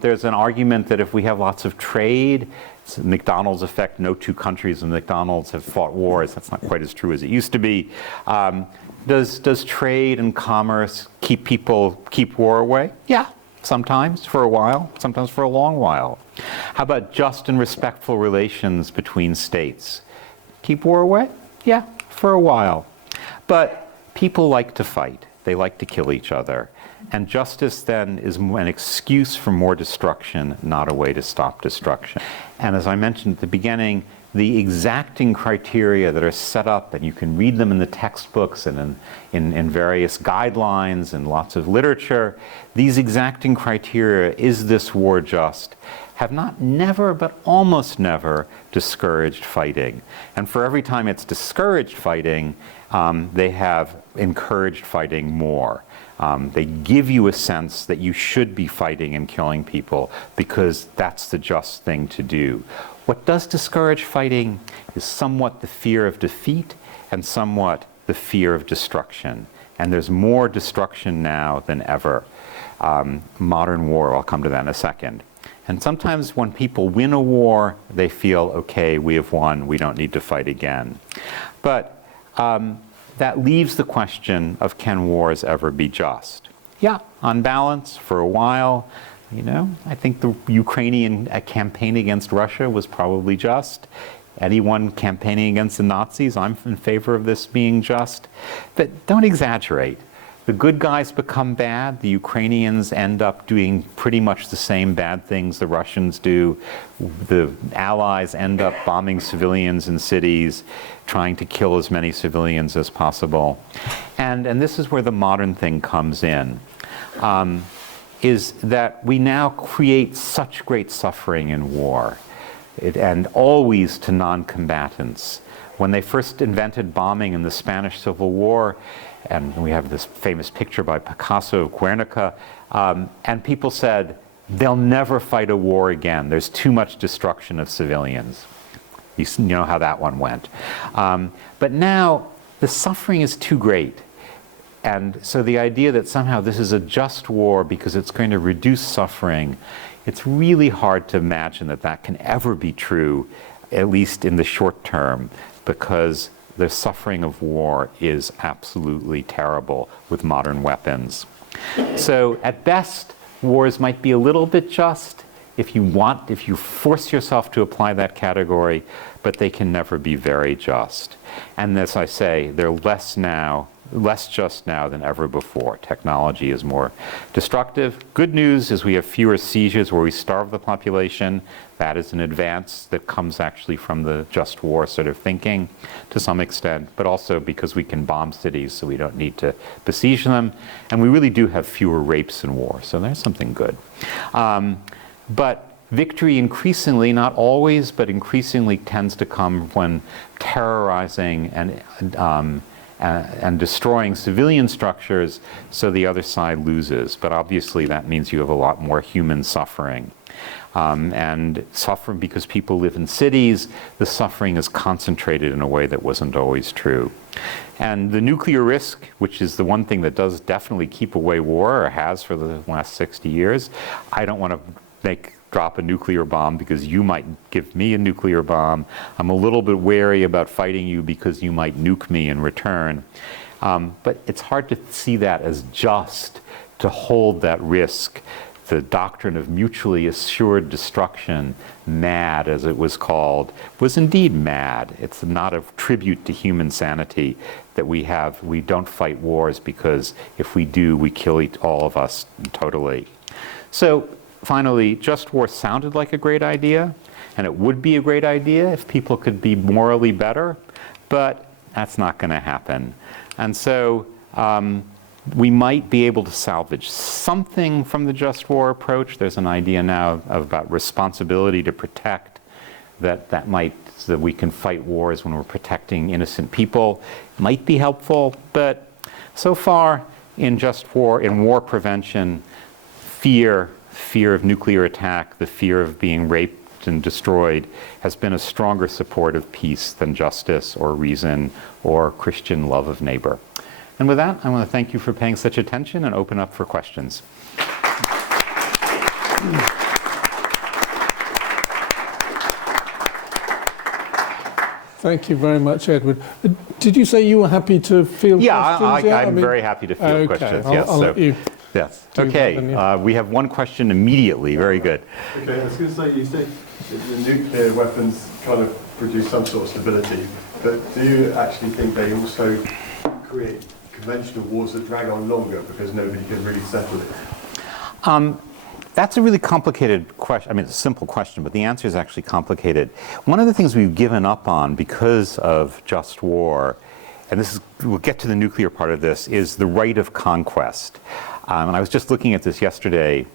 There's an argument that if we have lots of trade, McDonald's effect, no two countries in McDonald's have fought wars. That's not quite as true as it used to be. Does trade and commerce keep war away? Yeah, sometimes for a while, sometimes for a long while. How about just and respectful relations between states? Keep war away? Yeah, for a while. But people like to fight. they like to kill each other. And justice then is an excuse for more destruction, not a way to stop destruction. And as I mentioned at the beginning, the exacting criteria that are set up, and you can read them in the textbooks and in various guidelines and lots of literature, these exacting criteria, is this war just, have not never, but almost never discouraged fighting. And for every time it's discouraged fighting, they have encouraged fighting more. They give you a sense that you should be fighting and killing people because that's the just thing to do. What does discourage fighting is somewhat the fear of defeat and somewhat the fear of destruction. And there's more destruction now than ever. Modern war, I'll come to that in a second. And sometimes when people win a war, they feel, okay, we have won, we don't need to fight again. But that leaves the question of, can wars ever be just? Yeah, on balance, for a while, you know, I think the Ukrainian campaign against Russia was probably just. Anyone campaigning against the Nazis, I'm in favor of this being just. But don't exaggerate. The good guys become bad. The Ukrainians end up doing pretty much the same bad things the Russians do. The Allies end up bombing civilians in cities, trying to kill as many civilians as possible. And this is where the modern thing comes in, is that we now create such great suffering in war, and always to non-combatants. When they first invented bombing in the Spanish Civil War, and we have this famous picture by Picasso of Guernica, and people said, they'll never fight a war again. There's too much destruction of civilians. You know how that one went. But now, the suffering is too great. And so the idea that somehow this is a just war because it's going to reduce suffering, it's really hard to imagine that that can ever be true, at least in the short term, because the suffering of war is absolutely terrible with modern weapons. So at best, wars might be a little bit just if you force yourself to apply that category, but they can never be very just. And as I say, they're less just now than ever before. Technology is more destructive. Good news is we have fewer sieges where we starve the population. That is an advance that comes actually from the just war sort of thinking to some extent, but also because we can bomb cities so we don't need to besiege them. And we really do have fewer rapes in war, so there's something good. But victory increasingly, not always, but increasingly tends to come when terrorizing and destroying civilian structures so the other side loses. But obviously that means you have a lot more human suffering. And suffering because people live in cities, the suffering is concentrated in a way that wasn't always true. And the nuclear risk, which is the one thing that does definitely keep away war, or has for the last 60 years, I don't want to drop a nuclear bomb because you might give me a nuclear bomb. I'm a little bit wary about fighting you because you might nuke me in return. But it's hard to see that as just, to hold that risk. The doctrine of mutually assured destruction, MAD as it was called, was indeed mad. It's not a tribute to human sanity that we don't fight wars because if we do, we kill all of us totally. So finally, just war sounded like a great idea, and it would be a great idea if people could be morally better, but that's not going to happen. And so we might be able to salvage something from the just war approach. There's an idea now about responsibility to protect, so that we can fight wars when we're protecting innocent people. Might be helpful, but so far in just war, in war prevention, fear of nuclear attack, the fear of being raped and destroyed has been a stronger support of peace than justice or reason or Christian love of neighbor. And with that, I want to thank you for paying such attention and open up for questions. Thank you very much, Edward. Did you say you were happy to field questions? I'm very happy to field questions. Yes. I'll let you. Yes. Okay. We have one question immediately. Very good. Okay, I was going to say, you say the nuclear weapons kind of produce some sort of stability, but do you actually think they also create conventional wars that drag on longer because nobody can really settle it? That's a really complicated question. I mean, it's a simple question, but the answer is actually complicated. One of the things we've given up on because of just war, and this is, we'll get to the nuclear part of this, is the right of conquest. And I was just looking at this yesterday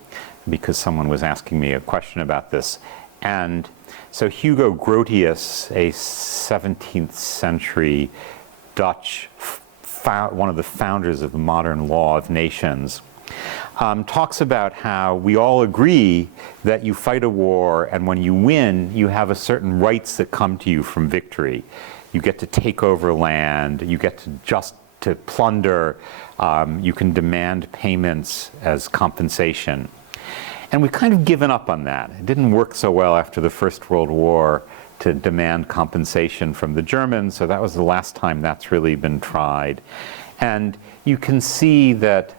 because someone was asking me a question about this. And so Hugo Grotius, a 17th century Dutch, one of the founders of the modern law of nations, talks about how we all agree that you fight a war, and when you win, you have a certain rights that come to you from victory. You get to take over land, you get to plunder, you can demand payments as compensation. And we've kind of given up on that. It didn't work so well after the First World War to demand compensation from the Germans, so that was the last time that's really been tried. And you can see that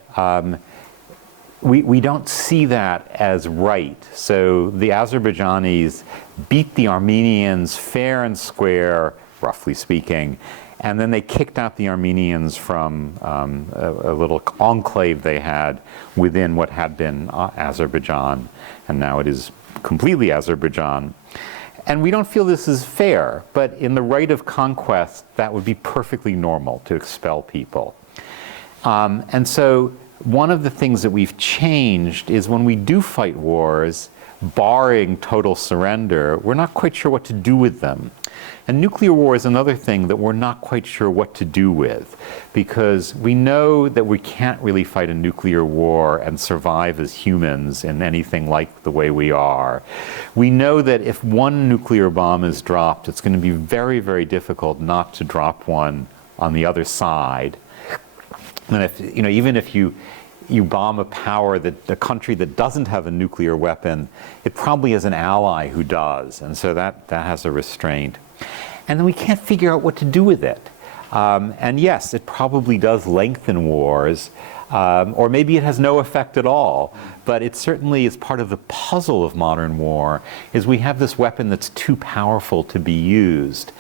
we don't see that as right. So the Azerbaijanis beat the Armenians fair and square, roughly speaking, and then they kicked out the Armenians from a little enclave they had within what had been Azerbaijan, and now it is completely Azerbaijan. And we don't feel this is fair, but in the right of conquest, that would be perfectly normal to expel people. And so one of the things that we've changed is when we do fight wars, barring total surrender, we're not quite sure what to do with them. And nuclear war is another thing that we're not quite sure what to do with, because we know that we can't really fight a nuclear war and survive as humans in anything like the way we are. We know that if one nuclear bomb is dropped, it's going to be very, very difficult not to drop one on the other side. And if, even if you bomb a country that doesn't have a nuclear weapon, it probably has an ally who does, and so that has a restraint. And then we can't figure out what to do with it. And yes, it probably does lengthen wars, or maybe it has no effect at all, but it certainly is part of the puzzle of modern war, is we have this weapon that's too powerful to be used.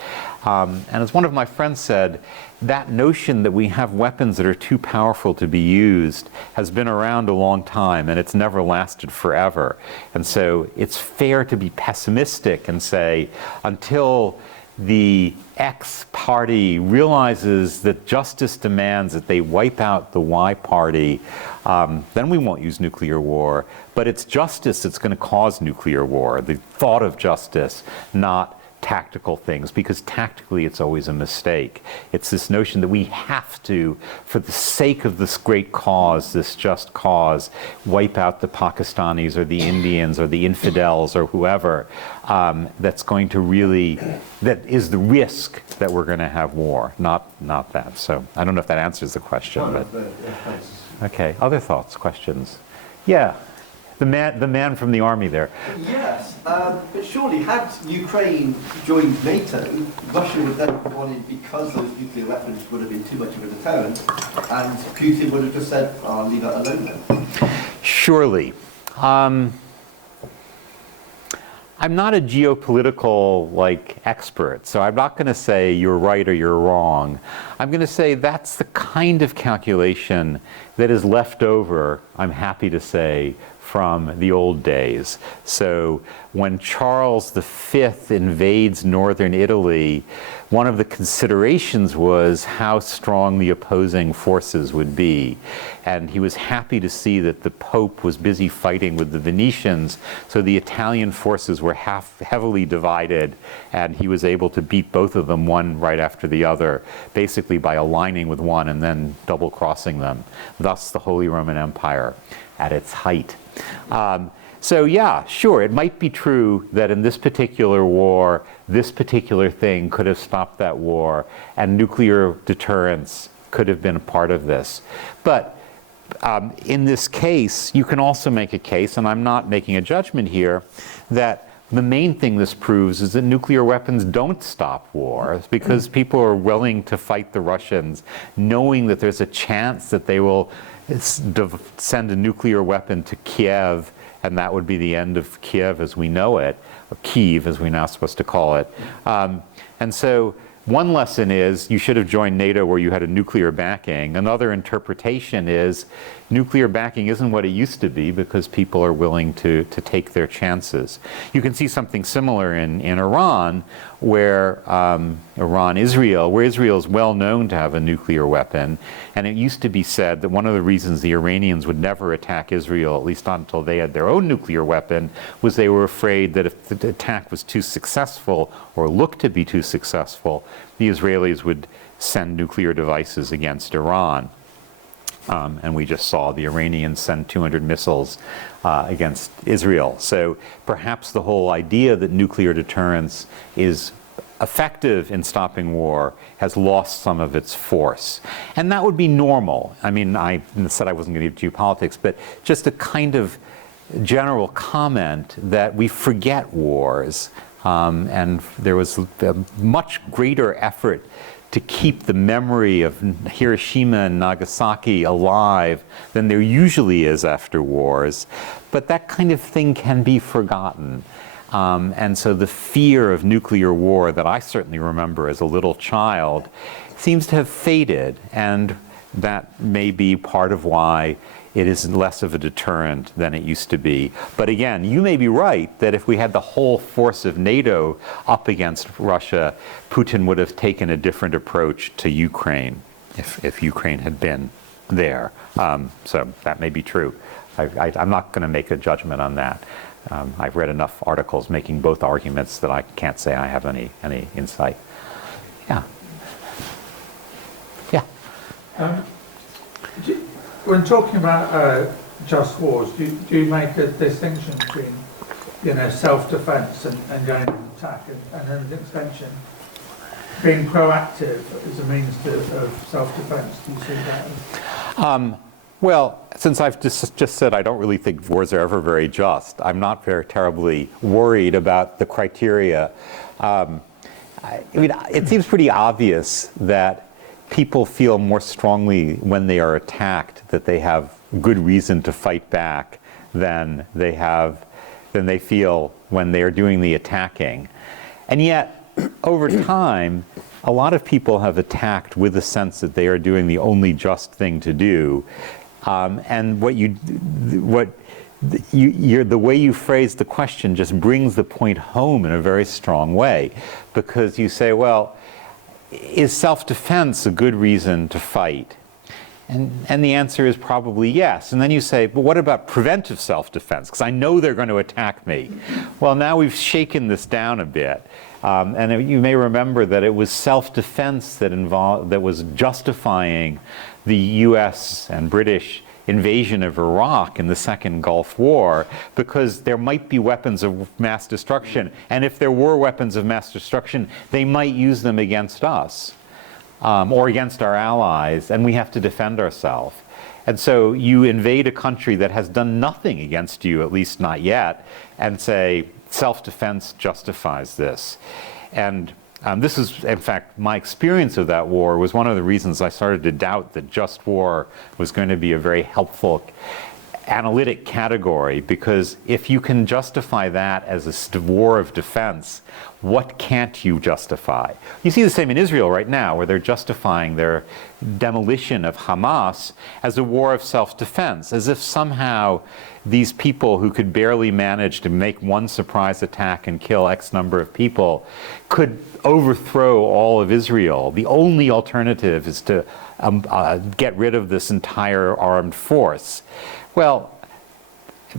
And as one of my friends said, that notion that we have weapons that are too powerful to be used has been around a long time, and it's never lasted forever. And so it's fair to be pessimistic and say, until the X party realizes that justice demands that they wipe out the Y party, then we won't use nuclear war. But it's justice that's going to cause nuclear war, the thought of justice, not tactical things, because tactically it's always a mistake. It's this notion that we have to, for the sake of this great cause, this just cause, wipe out the Pakistanis or the Indians or the infidels or whoever, that's going to really, that is the risk that we're going to have war, not that. So I don't know if that answers the question. But okay, other thoughts, questions? Yeah. The man from the army there. Yes, but surely had Ukraine joined NATO, Russia would then have gone in because those nuclear weapons would have been too much of a deterrent, and Putin would have just said, I'll leave it alone then. Surely. I'm not a geopolitical expert, so I'm not going to say you're right or you're wrong. I'm going to say that's the kind of calculation that is left over, I'm happy to say, from the old days. So when Charles V invades northern Italy, one of the considerations was how strong the opposing forces would be. And he was happy to see that the Pope was busy fighting with the Venetians, so the Italian forces were heavily divided, and he was able to beat both of them, one right after the other, basically by aligning with one and then double-crossing them. Thus the Holy Roman Empire at its height. So yeah, sure, it might be true that in this particular war, this particular thing could have stopped that war, and nuclear deterrence could have been a part of this. But in this case, you can also make a case, and I'm not making a judgment here, that the main thing this proves is that nuclear weapons don't stop wars, because people are willing to fight the Russians, knowing that there's a chance that they will send a nuclear weapon to Kiev, and that would be the end of Kiev as we know it, or Kyiv as we're now supposed to call it. And so one lesson is you should have joined NATO where you had a nuclear backing. Another interpretation is nuclear backing isn't what it used to be because people are willing to take their chances. You can see something similar in Iran, where Israel is well known to have a nuclear weapon. And it used to be said that one of the reasons the Iranians would never attack Israel, at least not until they had their own nuclear weapon, was they were afraid that if the attack was too successful or looked to be too successful, the Israelis would send nuclear devices against Iran. And we just saw the Iranians send 200 missiles against Israel. So perhaps the whole idea that nuclear deterrence is effective in stopping war has lost some of its force. And that would be normal. I mean, I said I wasn't going to do geopolitics, but just a kind of general comment that we forget wars. And there was a much greater effort to keep the memory of Hiroshima and Nagasaki alive than there usually is after wars. But that kind of thing can be forgotten. And so the fear of nuclear war that I certainly remember as a little child seems to have faded. And that may be part of why it is less of a deterrent than it used to be. But again, you may be right that if we had the whole force of NATO up against Russia, Putin would have taken a different approach to Ukraine if Ukraine had been there. So that may be true. I'm not going to make a judgment on that. I've read enough articles making both arguments that I can't say I have any insight. Yeah. Yeah. When talking about just wars, do you make a distinction between, self-defense and going to attack, and then an extension, being proactive as a means of self-defense? Do you see that? Well, since I've just said I don't really think wars are ever very just, I'm not very terribly worried about the criteria. It seems pretty obvious that people feel more strongly when they are attacked that they have good reason to fight back than they feel when they are doing the attacking. And yet, over time, a lot of people have attacked with the sense that they are doing the only just thing to do. And the way you phrase the question just brings the point home in a very strong way, because you say, well, is self-defense a good reason to fight? And the answer is probably yes. And then you say, but what about preventive self-defense? Because I know they're going to attack me. Well, now we've shaken this down a bit. And you may remember that it was self-defense that was justifying the US and British invasion of Iraq in the Second Gulf War, because there might be weapons of mass destruction. And if there were weapons of mass destruction, they might use them against us or against our allies, and we have to defend ourselves. And so you invade a country that has done nothing against you, at least not yet, and say, self-defense justifies this. And this is, in fact, my experience of that war was one of the reasons I started to doubt that just war was going to be a very helpful analytic category, because if you can justify that as a war of defense, what can't you justify? You see the same in Israel right now, where they're justifying their demolition of Hamas as a war of self-defense, as if somehow these people who could barely manage to make one surprise attack and kill X number of people could overthrow all of Israel. The only alternative is to get rid of this entire armed force. Well,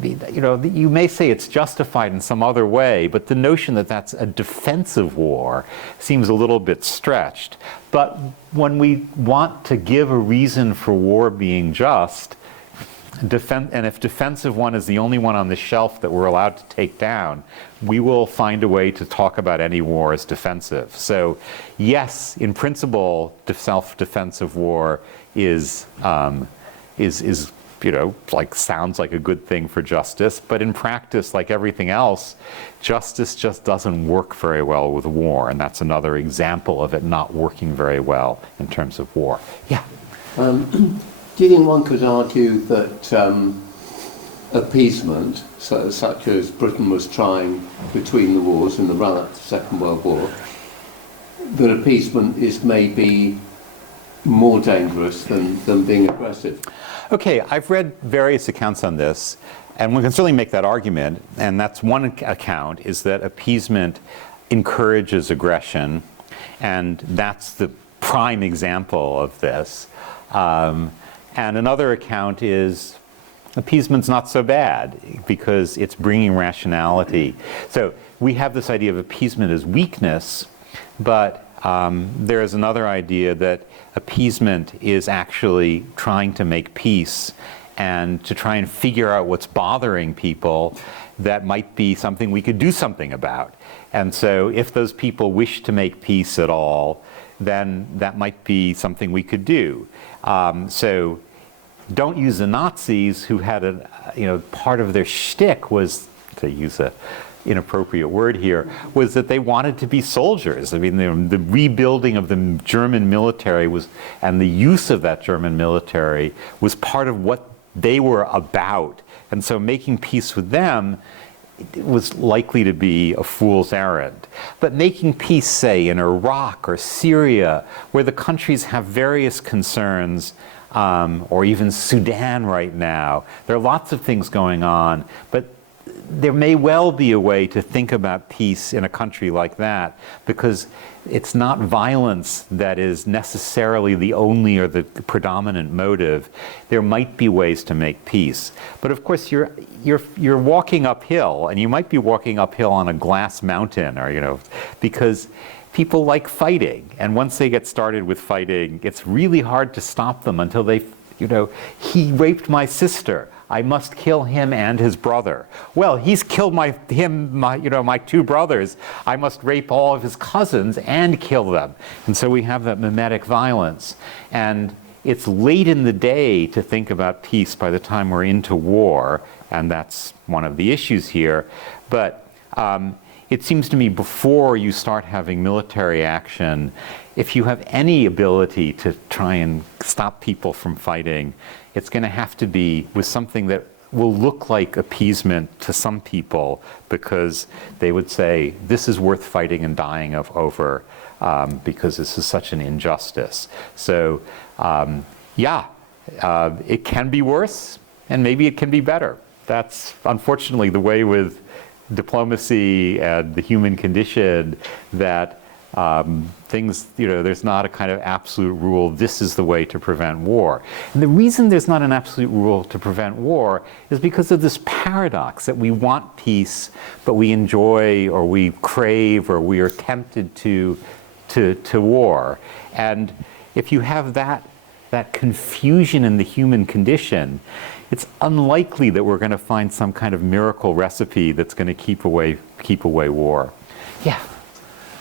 you may say it's justified in some other way, but the notion that that's a defensive war seems a little bit stretched. But when we want to give a reason for war being just, and if defensive one is the only one on the shelf that we're allowed to take down, we will find a way to talk about any war as defensive. So yes, in principle, self-defensive war is sounds like a good thing for justice, but in practice, like everything else, justice just doesn't work very well with war, and that's another example of it not working very well in terms of war. Yeah. Do you think one could argue that appeasement, such as Britain was trying between the wars in the run-up to the Second World War, that appeasement is maybe more dangerous than being aggressive? Okay, I've read various accounts on this, and one can certainly make that argument, and that's one account, is that appeasement encourages aggression, and that's the prime example of this. And another account is appeasement's not so bad because it's bringing rationality. So we have this idea of appeasement as weakness, but there is another idea that appeasement is actually trying to make peace and to try and figure out what's bothering people that might be something we could do something about. And so if those people wish to make peace at all, then that might be something we could do. So don't use the Nazis, who had part of their shtick was, to use a inappropriate word here, was that they wanted to be soldiers. I mean, the rebuilding of the German military and the use of that German military was part of what they were about. And so making peace with them was likely to be a fool's errand. But making peace, say, in Iraq or Syria, where the countries have various concerns, or even Sudan right now, there are lots of things going on, but there may well be a way to think about peace in a country like that, because it's not violence that is necessarily the only or the predominant motive. There might be ways to make peace. But of course, you're walking uphill, and you might be walking uphill on a glass mountain, or because people like fighting, and once they get started with fighting, it's really hard to stop them until they, he raped my sister, I must kill him and his brother. Well, he's killed my two brothers. I must rape all of his cousins and kill them. And so we have that mimetic violence. And it's late in the day to think about peace by the time we're into war, and that's one of the issues here. But it seems to me before you start having military action, if you have any ability to try and stop people from fighting, it's going to have to be with something that will look like appeasement to some people, because they would say, this is worth fighting and dying over, because this is such an injustice. So, it can be worse, and maybe it can be better. That's unfortunately the way with diplomacy and the human condition, that things, there's not a kind of absolute rule, this is the way to prevent war. And the reason there's not an absolute rule to prevent war is because of this paradox that we want peace, but we enjoy, or we crave, or we are tempted to war. And if you have that confusion in the human condition, it's unlikely that we're going to find some kind of miracle recipe that's going to keep away war. Yeah.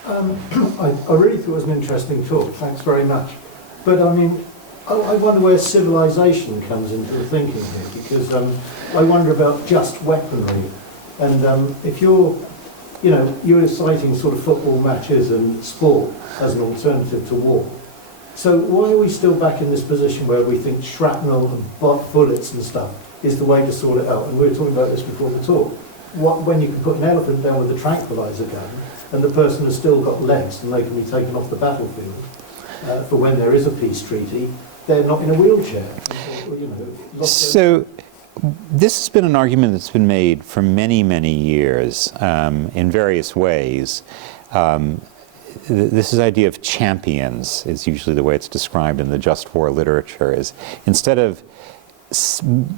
I really thought it was an interesting talk. Thanks very much. But I mean, I wonder where civilization comes into the thinking here, because I wonder about just weaponry. And if you're citing sort of football matches and sport as an alternative to war. So why are we still back in this position where we think shrapnel and bullets and stuff is the way to sort it out? And we were talking about this before the talk. When you can put an elephant down with a tranquilizer gun, and the person has still got legs and they can be taken off the battlefield for when there is a peace treaty, they're not in a wheelchair. So this has been an argument that's been made for many, many years in various ways. This idea of champions is usually the way it's described in the just war literature, is instead of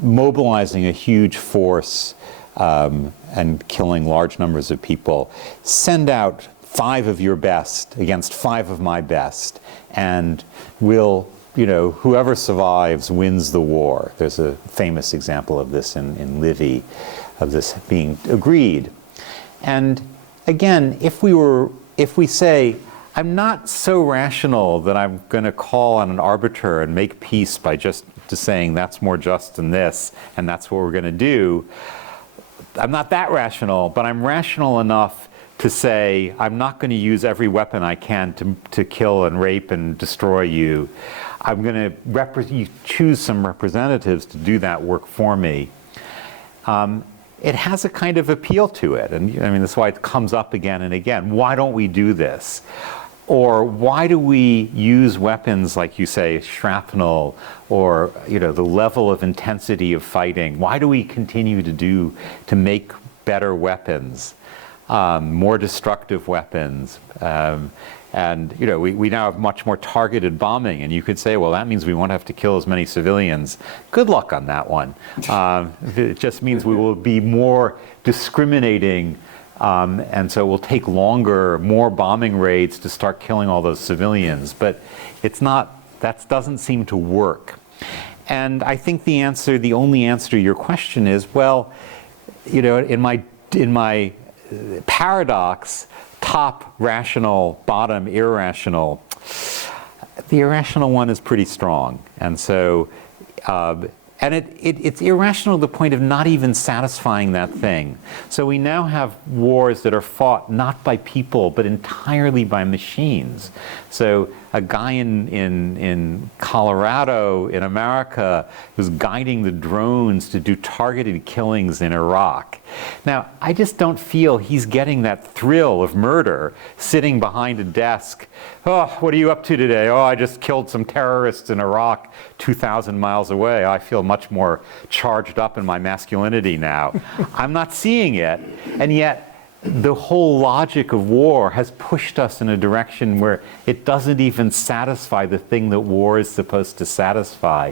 mobilizing a huge force and killing large numbers of people, send out 5 of your best against 5 of my best, and whoever survives wins the war. There's a famous example of this in Livy, of this being agreed. And again, if we say, I'm not so rational that I'm going to call on an arbiter and make peace by just saying that's more just than this, and that's what we're going to do, I'm not that rational, but I'm rational enough to say I'm not going to use every weapon I can to kill and rape and destroy you. I'm going to choose some representatives to do that work for me. It has a kind of appeal to it, and I mean that's why it comes up again and again. Why don't we do this? Or why do we use weapons like you say, shrapnel, or the level of intensity of fighting? Why do we continue to make better weapons, more destructive weapons? And we now have much more targeted bombing, and you could say, well, that means we won't have to kill as many civilians. Good luck on that one. It just means we will be more discriminating. And so it will take longer, more bombing raids to start killing all those civilians. But that doesn't seem to work. And I think the only answer to your question is, well, in my paradox, top rational, bottom irrational, the irrational one is pretty strong. And so, and it's irrational to the point of not even satisfying that thing. So we now have wars that are fought not by people, but entirely by machines. So a guy in Colorado, in America, who's guiding the drones to do targeted killings in Iraq. Now, I just don't feel he's getting that thrill of murder sitting behind a desk. Oh, what are you up to today? Oh, I just killed some terrorists in Iraq 2,000 miles away. I feel much more charged up in my masculinity now. I'm not seeing it. And yet, the whole logic of war has pushed us in a direction where it doesn't even satisfy the thing that war is supposed to satisfy.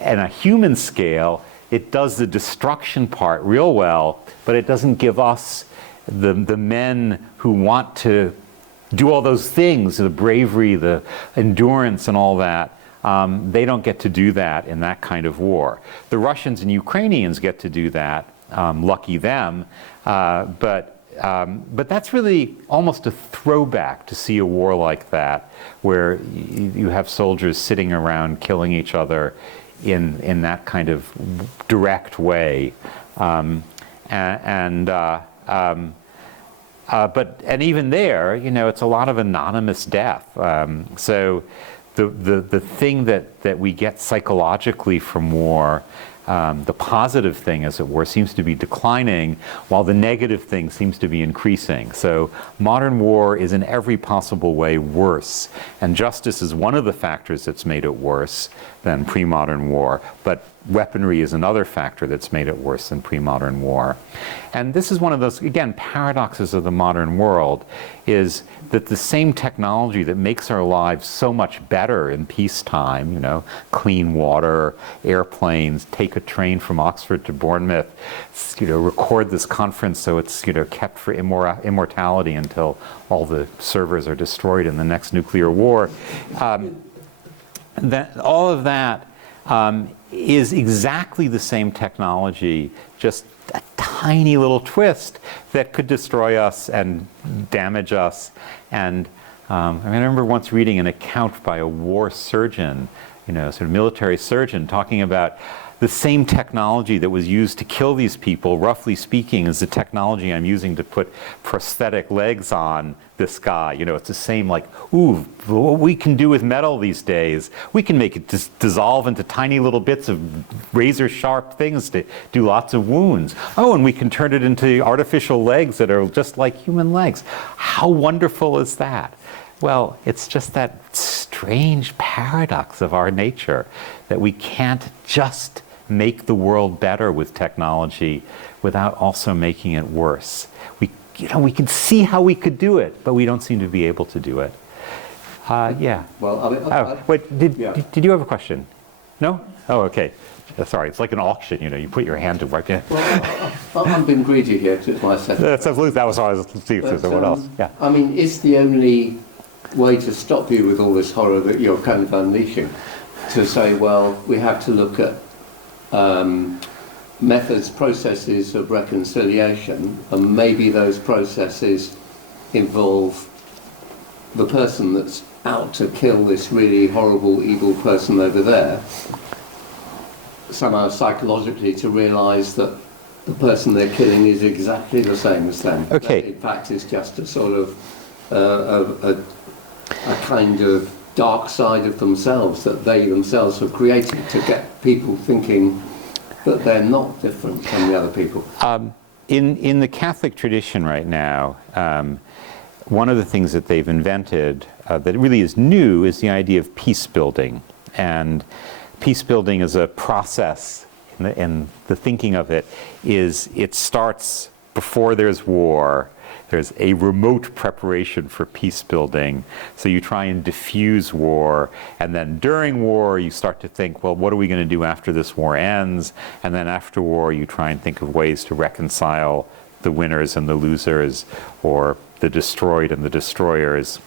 On a human scale, it does the destruction part real well, but it doesn't give us, the men who want to do all those things, the bravery, the endurance and all that, they don't get to do that in that kind of war. The Russians and Ukrainians get to do that, lucky them, but that's really almost a throwback to see a war like that, where you have soldiers sitting around killing each other in that kind of direct way, but even there, it's a lot of anonymous death. So the thing that we get psychologically from war, the positive thing, as it were, seems to be declining, while the negative thing seems to be increasing. So modern war is in every possible way worse, and justice is one of the factors that's made it worse than pre-modern war, but weaponry is another factor that's made it worse than pre-modern war. And this is one of those, again, paradoxes of the modern world, is that the same technology that makes our lives so much better in peacetime, clean water, airplanes, take a train from Oxford to Bournemouth, record this conference so it's kept for immortality until all the servers are destroyed in the next nuclear war. All of that is exactly the same technology, just a tiny little twist that could destroy us and damage us. And I remember once reading an account by a war surgeon, sort of military surgeon, talking about the same technology that was used to kill these people, roughly speaking, is the technology I'm using to put prosthetic legs on this guy. It's the same, like, ooh, what we can do with metal these days, we can make it dissolve into tiny little bits of razor-sharp things to do lots of wounds. Oh, and we can turn it into artificial legs that are just like human legs. How wonderful is that? Well, it's just that strange paradox of our nature that we can't just make the world better with technology without also making it worse. We can see how we could do it, but we don't seem to be able to do it. Yeah. Well, wait, did you have a question? No? Oh, okay. Sorry, it's like an auction, you put your hand to right there. Well, I'm being greedy here, because it's my second. That was what I was thinking. So what else? Yeah. I mean, is the only way to stop you with all this horror that you're kind of unleashing to say, well, we have to look at methods, processes of reconciliation, and maybe those processes involve the person that's out to kill this really horrible, evil person over there, somehow psychologically to realise that the person they're killing is exactly the same as them. Okay. That in fact, it's just a sort of a kind of dark side of themselves that they themselves have created to get people thinking that they're not different from the other people. In the Catholic tradition right now, one of the things that they've invented that really is new is the idea of peace building. And peace building is a process, and the thinking of it is it starts before there's war. There's a remote preparation for peace building. So you try and diffuse war, and then during war you start to think, well, what are we going to do after this war ends? And then after war you try and think of ways to reconcile the winners and the losers, or the destroyed and the destroyers.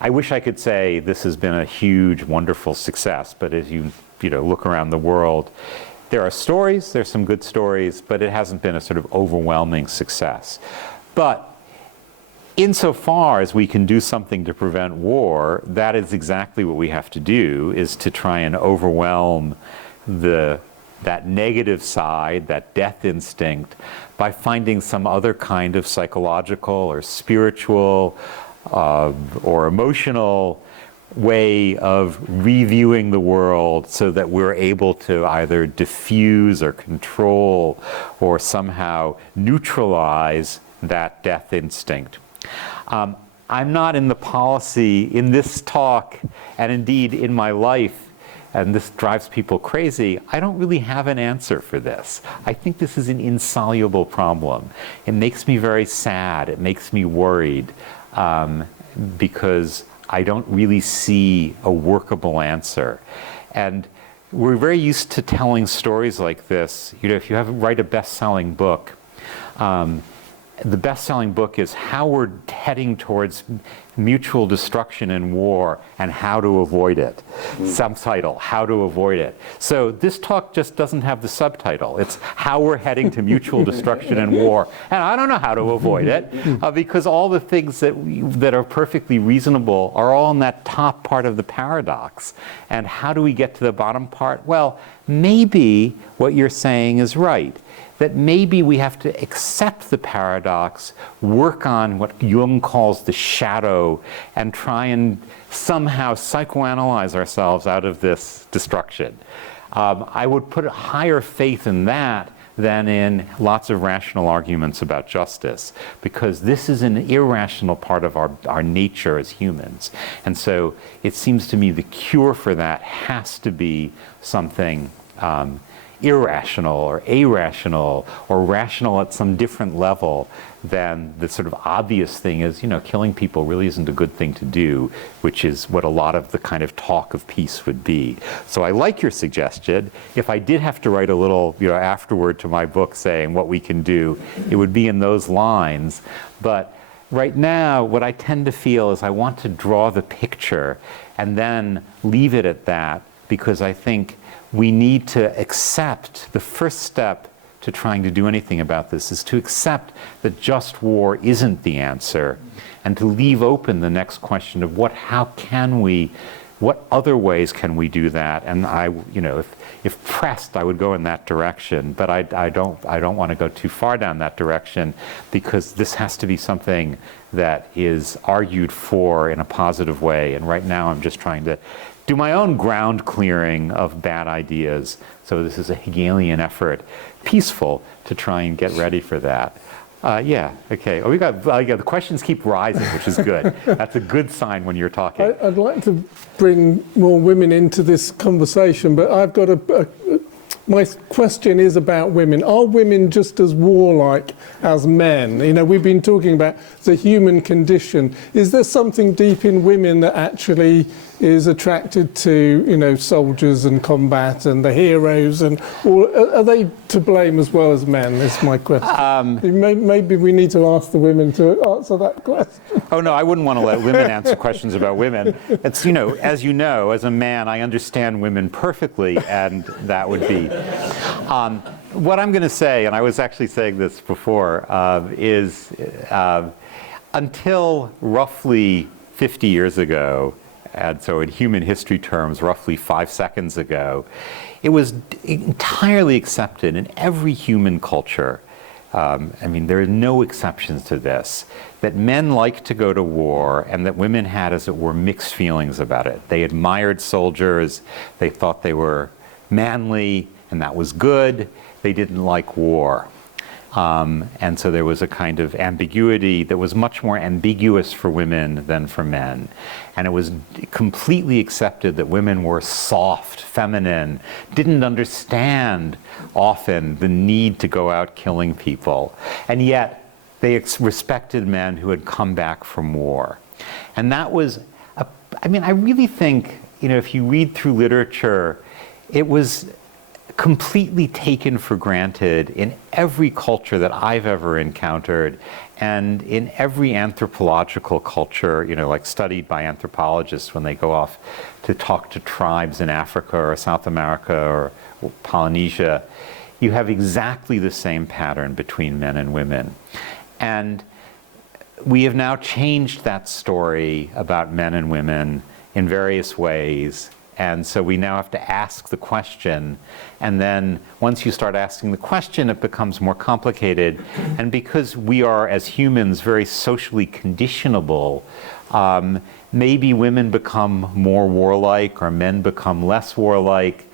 I wish I could say this has been a huge, wonderful success, but as you look around the world, there are stories, there's some good stories, but it hasn't been a sort of overwhelming success. But insofar as we can do something to prevent war, that is exactly what we have to do, is to try and overwhelm that negative side, that death instinct, by finding some other kind of psychological or spiritual or emotional way of reviewing the world so that we're able to either diffuse or control or somehow neutralize that death instinct. I'm not in the policy, in this talk, and indeed in my life, and this drives people crazy, I don't really have an answer for this. I think this is an insoluble problem. It makes me very sad. It makes me worried because I don't really see a workable answer. And we're very used to telling stories like this. If you write a best-selling book, the best-selling book is how we're heading towards mutual destruction and war and how to avoid it. Subtitle, how to avoid it. So this talk just doesn't have the subtitle. It's how we're heading to mutual destruction and war. And I don't know how to avoid it because all the things that are perfectly reasonable are all in that top part of the paradox. And how do we get to the bottom part? Well, maybe what you're saying is right. That maybe we have to accept the paradox, work on what Jung calls the shadow, and try and somehow psychoanalyze ourselves out of this destruction. I would put a higher faith in that than in lots of rational arguments about justice, because this is an irrational part of our nature as humans. And so it seems to me the cure for that has to be something irrational or irrational or rational at some different level than the sort of obvious thing is, killing people really isn't a good thing to do, which is what a lot of the kind of talk of peace would be. So I like your suggestion. If I did have to write a little, afterward to my book saying what we can do, it would be in those lines. But right now, what I tend to feel is I want to draw the picture and then leave it at that, because I think we need to accept the first step to trying to do anything about this is to accept that just war isn't the answer, and to leave open the next question of what other ways can we do that? And if pressed, I would go in that direction, but I don't want to go too far down that direction, because this has to be something that is argued for in a positive way. And right now I'm just trying to do my own ground clearing of bad ideas. So this is a Hegelian effort, peaceful, to try and get ready for that. Yeah, okay. Oh, the questions keep rising, which is good. That's a good sign when you're talking. I'd like to bring more women into this conversation, but I've got my question is about women. Are women just as warlike as men? We've been talking about the human condition. Is there something deep in women that actually is attracted to, soldiers and combat and the heroes, or are they to blame as well as men? Is my question. Maybe we need to ask the women to answer that question. Oh no, I wouldn't want to let women answer questions about women. It's, as you know, as a man, I understand women perfectly, and that would be. What I'm going to say, and I was actually saying this before, is until roughly 50 years ago, and so in human history terms, roughly 5 seconds ago, it was entirely accepted in every human culture. There are no exceptions to this, that men liked to go to war and that women had, as it were, mixed feelings about it. They admired soldiers, they thought they were manly, and that was good. They didn't like war. And so there was a kind of ambiguity that was much more ambiguous for women than for men. And it was completely accepted that women were soft, feminine, didn't understand often the need to go out killing people. And yet they respected men who had come back from war. And that was, I really think, if you read through literature, it was completely taken for granted in every culture that I've ever encountered, and in every anthropological culture, like studied by anthropologists when they go off to talk to tribes in Africa or South America or Polynesia. You have exactly the same pattern between men and women. And we have now changed that story about men and women in various ways. And so we now have to ask the question, and then once you start asking the question, it becomes more complicated. And because we are, as humans, very socially conditionable, maybe women become more warlike or men become less warlike,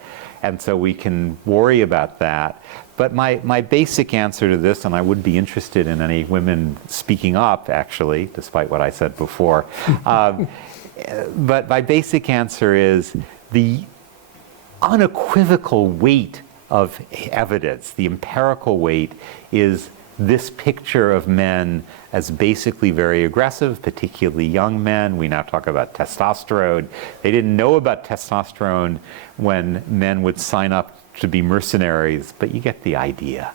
and so we can worry about that. But my basic answer to this, and I would be interested in any women speaking up, actually, despite what I said before, but my basic answer is the unequivocal weight of evidence, the empirical weight, is this picture of men as basically very aggressive, particularly young men. We now talk about testosterone. They didn't know about testosterone when men would sign up to be mercenaries, but you get the idea.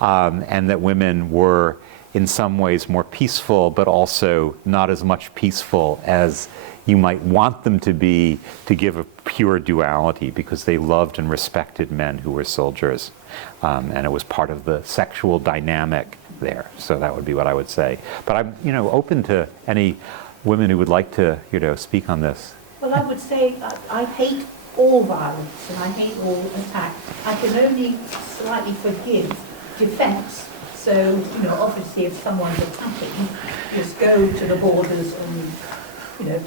And that women were in some ways more peaceful, but also not as much peaceful as you might want them to be, to give a pure duality, because they loved and respected men who were soldiers. And it was part of the sexual dynamic there. So that would be what I would say. But I'm open to any women who would like to speak on this. Well, I would say I hate all violence and I hate all attack. I can only slightly forgive defence. So, obviously if someone's attacking, just go to the borders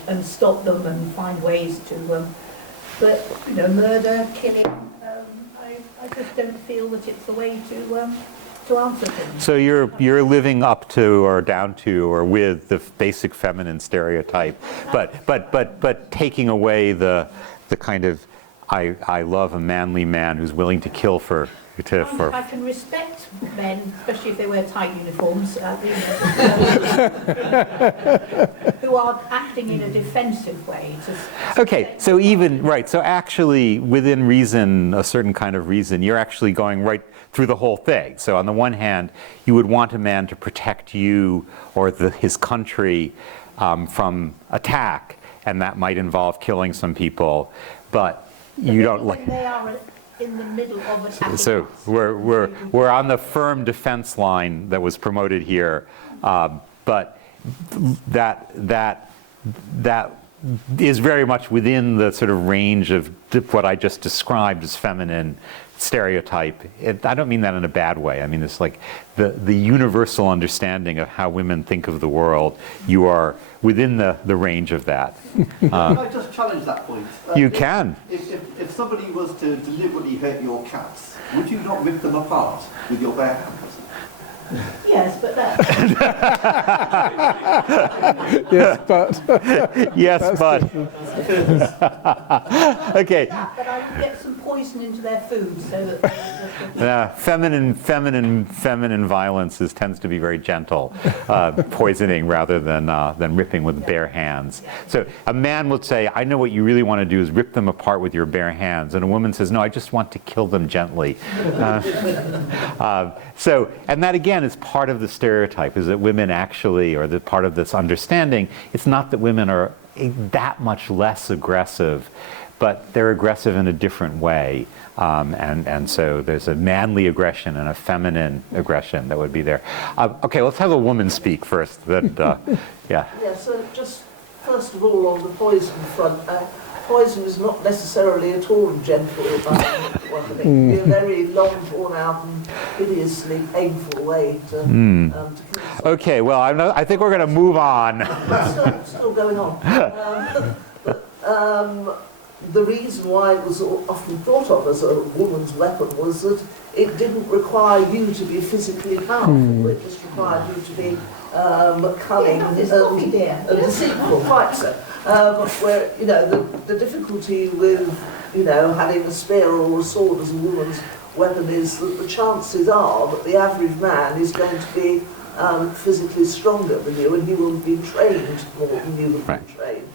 and stop them and find ways to, but murder, killing, I just don't feel that it's the way to answer things. So you're living up to or down to or with the basic feminine stereotype, but taking away the kind of I love a manly man who's willing to kill for. I can respect men, especially if they wear tight uniforms, who are acting in a defensive way. Okay, so so actually within reason, a certain kind of reason, you're actually going right through the whole thing. So on the one hand, you would want a man to protect you or his country from attack, and that might involve killing some people, but you don't like. They are in the middle of attacking. So we're on the firm defense line that was promoted here, but that is very much within the sort of range of what I just described as feminine stereotype. I don't mean that in a bad way. I mean it's like the universal understanding of how women think of the world. You are within the range of that. Can I just challenge that point? You can. If somebody was to deliberately hurt your cats, would you not rip them apart with your bare hands? Yes, but that. Yes, but. Yes, but. Okay. But I would get some poison into their food so that. Feminine violence tends to be very gentle, poisoning rather than ripping with bare hands. So a man would say, "I know what you really want to do is rip them apart with your bare hands," and a woman says, "No, I just want to kill them gently." And that again is part of the stereotype, is that women actually, or the part of this understanding, it's not that women are that much less aggressive, but they're aggressive in a different way. And so there's a manly aggression and a feminine aggression that would be there. Okay, let's have a woman speak first. Yeah. Yeah, so just first of all on the poison front, poison is not necessarily at all gentle. It can be a very long, drawn-out and hideously painful way to kill. Okay, well, I think we're going to move on. Still going on. the reason why it was often thought of as a woman's weapon was that it didn't require you to be physically powerful. It just required you to be cunning and deceitful, quite so. Where, you know, the difficulty with, you know, having a spear or a sword as a woman's weapon is that the chances are that the average man is going to be physically stronger than you, and he will be trained more than you will be trained.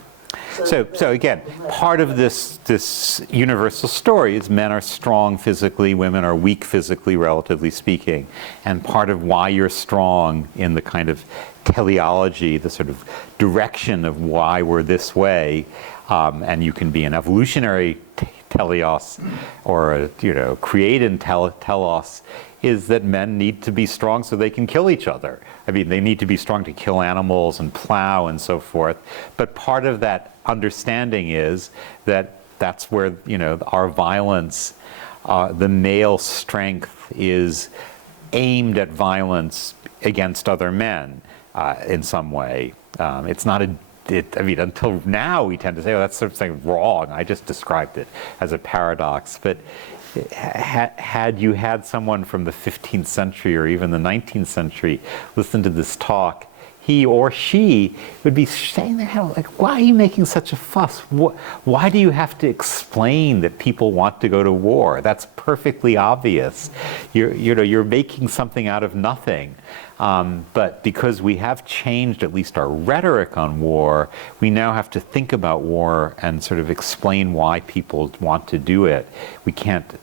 So again, part of this universal story is men are strong physically, women are weak physically, relatively speaking. And part of why you're strong in the kind of teleology, the sort of direction of why we're this way, and you can be an evolutionary teleos or a, you know, created telos, is that men need to be strong so they can kill each other. I mean, they need to be strong to kill animals and plow and so forth. But part of that understanding is that that's where, you know, our violence, the male strength is aimed at violence against other men in some way. It's not I mean, until now we tend to say, oh, that's something wrong. I just described it as a paradox. But had you had someone from the 15th century or even the 19th century listen to this talk, he or she would be saying, like, why are you making such a fuss? Why do you have to explain that people want to go to war? That's perfectly obvious. You're making something out of nothing. But because we have changed at least our rhetoric on war, we now have to think about war and sort of explain why people want to do it. It can't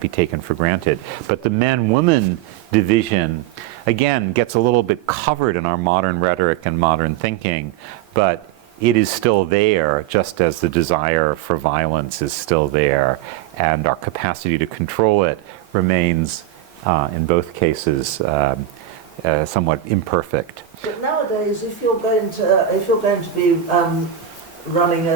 be taken for granted. But the men-woman division, again, gets a little bit covered in our modern rhetoric and modern thinking, but it is still there, just as the desire for violence is still there, and our capacity to control it remains, in both cases, somewhat imperfect. But nowadays, if you're going to be running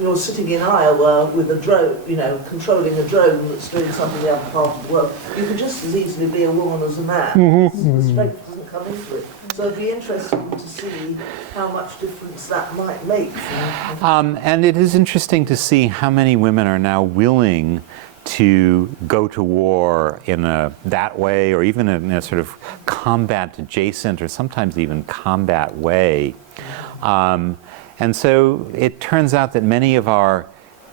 you're sitting in Iowa with a drone, you know, controlling a drone that's doing something the other part of the world, you can just as easily be a woman as a man. The strength doesn't come into it. So it'd be interesting to see how much difference that might make. And it is interesting to see how many women are now willing to go to war in that way, or even in a sort of combat adjacent or sometimes even combat way. And so it turns out that many of our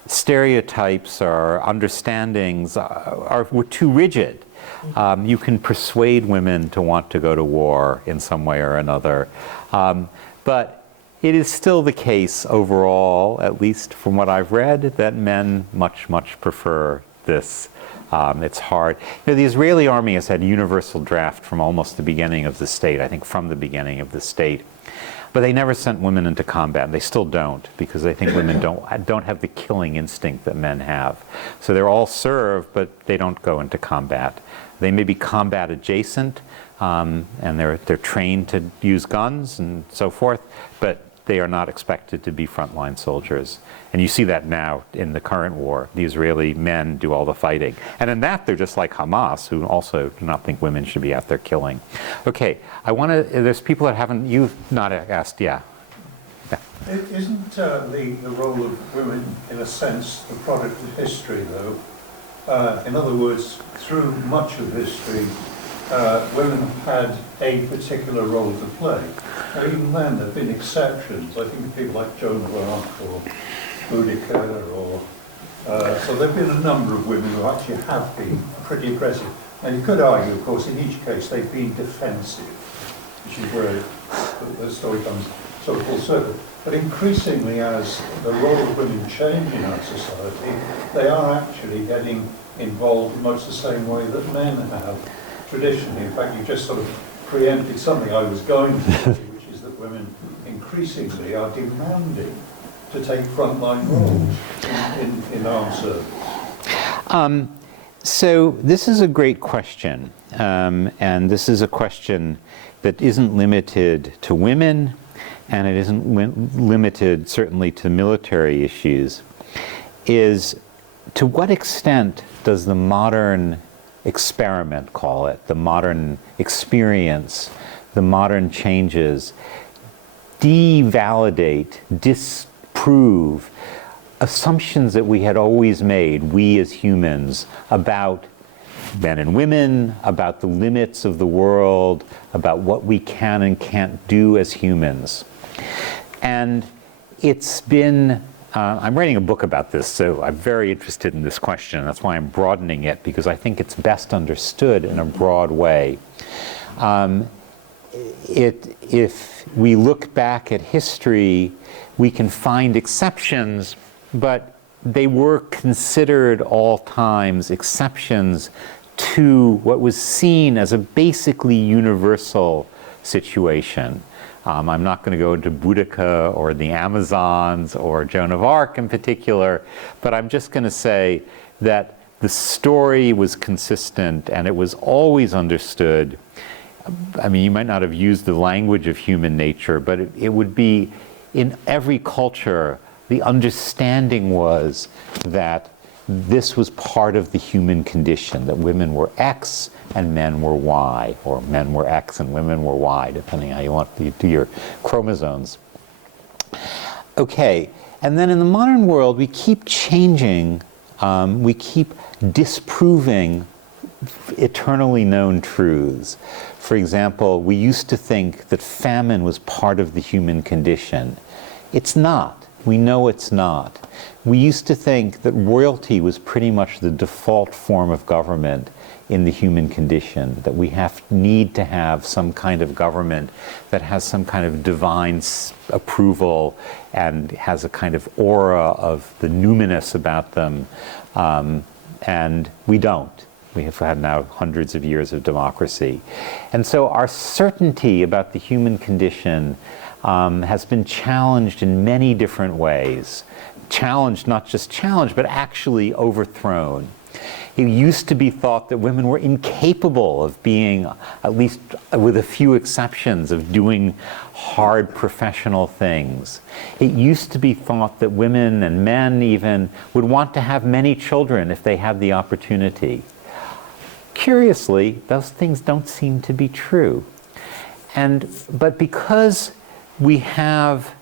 stereotypes or understandings were too rigid. You can persuade women to want to go to war in some way or another. But it is still the case overall, at least from what I've read, that men much, much prefer this. It's hard. You know, the Israeli army has had universal draft from almost the beginning of the state, I think from the beginning of the state. But they never sent women into combat, and they still don't, because they think women don't have the killing instinct that men have. So they're all served, but they don't go into combat. They may be combat adjacent, and they're trained to use guns and so forth, but they are not expected to be frontline soldiers. And you see that now in the current war. The Israeli men do all the fighting. And in that, they're just like Hamas, who also do not think women should be out there killing. Okay, there's people that you've not asked, yeah. Isn't the role of women, in a sense, the product of history, though? In other words, through much of history, women had a particular role to play. Now, even then, there have been exceptions. I think of people like Joan of Arc or Boudica, or so there have been a number of women who actually have been pretty aggressive. And you could argue, of course, in each case they've been defensive, which is where the story comes sort of full circle. But increasingly, as the role of women change in our society, they are actually getting involved in much the same way that men have traditionally. In fact, you just sort of preempted something I was going to say, which is that women increasingly are demanding to take frontline roles in armed service. So this is a great question, and this is a question that isn't limited to women, and it isn't limited certainly to military issues, is to what extent does the modern experiment, call it, the modern experience, the modern changes, devalidate, disprove disprove assumptions that we had always made, we as humans, about men and women, about the limits of the world, about what we can and can't do as humans. And it's been, I'm writing a book about this, so I'm very interested in this question. That's why I'm broadening it, because I think it's best understood in a broad way. If we look back at history, we can find exceptions, but they were considered all times exceptions to what was seen as a basically universal situation. I'm not going to go into Boudica or the Amazons or Joan of Arc in particular, but I'm just going to say that the story was consistent and it was always understood. I mean, you might not have used the language of human nature, but it would be in every culture, the understanding was that this was part of the human condition, that women were X and men were Y, or men were X and women were Y, depending how you want to do your chromosomes. Okay, and then in the modern world, we keep changing, we keep disproving eternally known truths. For example, we used to think that famine was part of the human condition. It's not. We know it's not. We used to think that royalty was pretty much the default form of government in the human condition, that we need to have some kind of government that has some kind of divine approval and has a kind of aura of the numinous about them, and we don't. We have had now hundreds of years of democracy. And so our certainty about the human condition has been challenged in many different ways. Challenged, not just challenged, but actually overthrown. It used to be thought that women were incapable of being, at least with a few exceptions, of doing hard professional things. It used to be thought that women and men even would want to have many children if they had the opportunity. Curiously, those things don't seem to be true. But because we have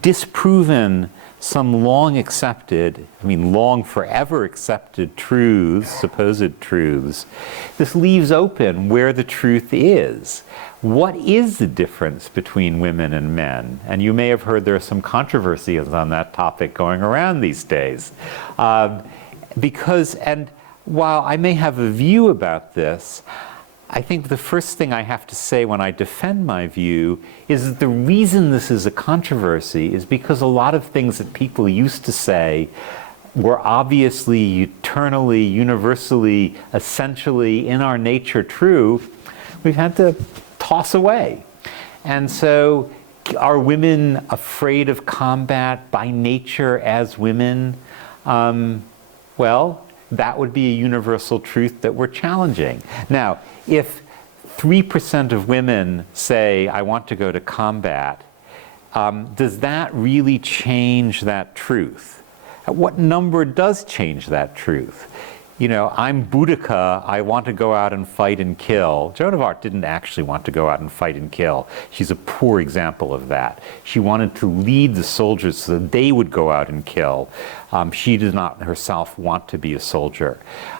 disproven some long accepted, long forever accepted truths, supposed truths, this leaves open where the truth is. What is the difference between women and men? And you may have heard there are some controversies on that topic going around these days. While I may have a view about this, I think the first thing I have to say when I defend my view is that the reason this is a controversy is because a lot of things that people used to say were obviously, eternally, universally, essentially in our nature true, we've had to toss away. And so are women afraid of combat by nature as women? Well, that would be a universal truth that we're challenging. Now, if 3% of women say, I want to go to combat, does that really change that truth? What number does change that truth? I'm Boudica, I want to go out and fight and kill. Joan of Arc didn't actually want to go out and fight and kill. She's a poor example of that. She wanted to lead the soldiers so that they would go out and kill. She did not herself want to be a soldier.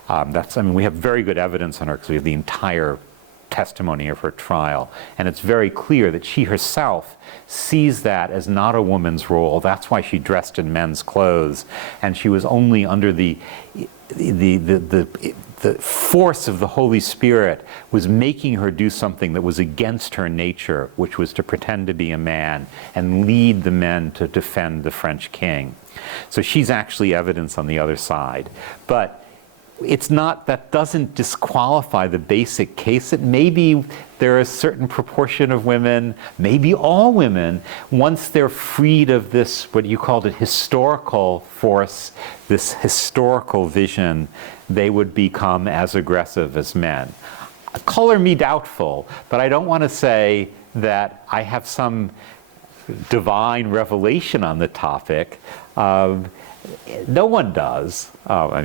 We have very good evidence on her because we have the entire testimony of her trial. And it's very clear that she herself sees that as not a woman's role. That's why she dressed in men's clothes. And she was only under the force of the Holy Spirit was making her do something that was against her nature, which was to pretend to be a man and lead the men to defend the French king. So she's actually evidence on the other side. But it's not, that doesn't disqualify the basic case that maybe there are a certain proportion of women, maybe all women, once they're freed of this, what you called it, historical force, this historical vision, they would become as aggressive as men. Color me doubtful, but I don't want to say that I have some divine revelation on the topic. No one does.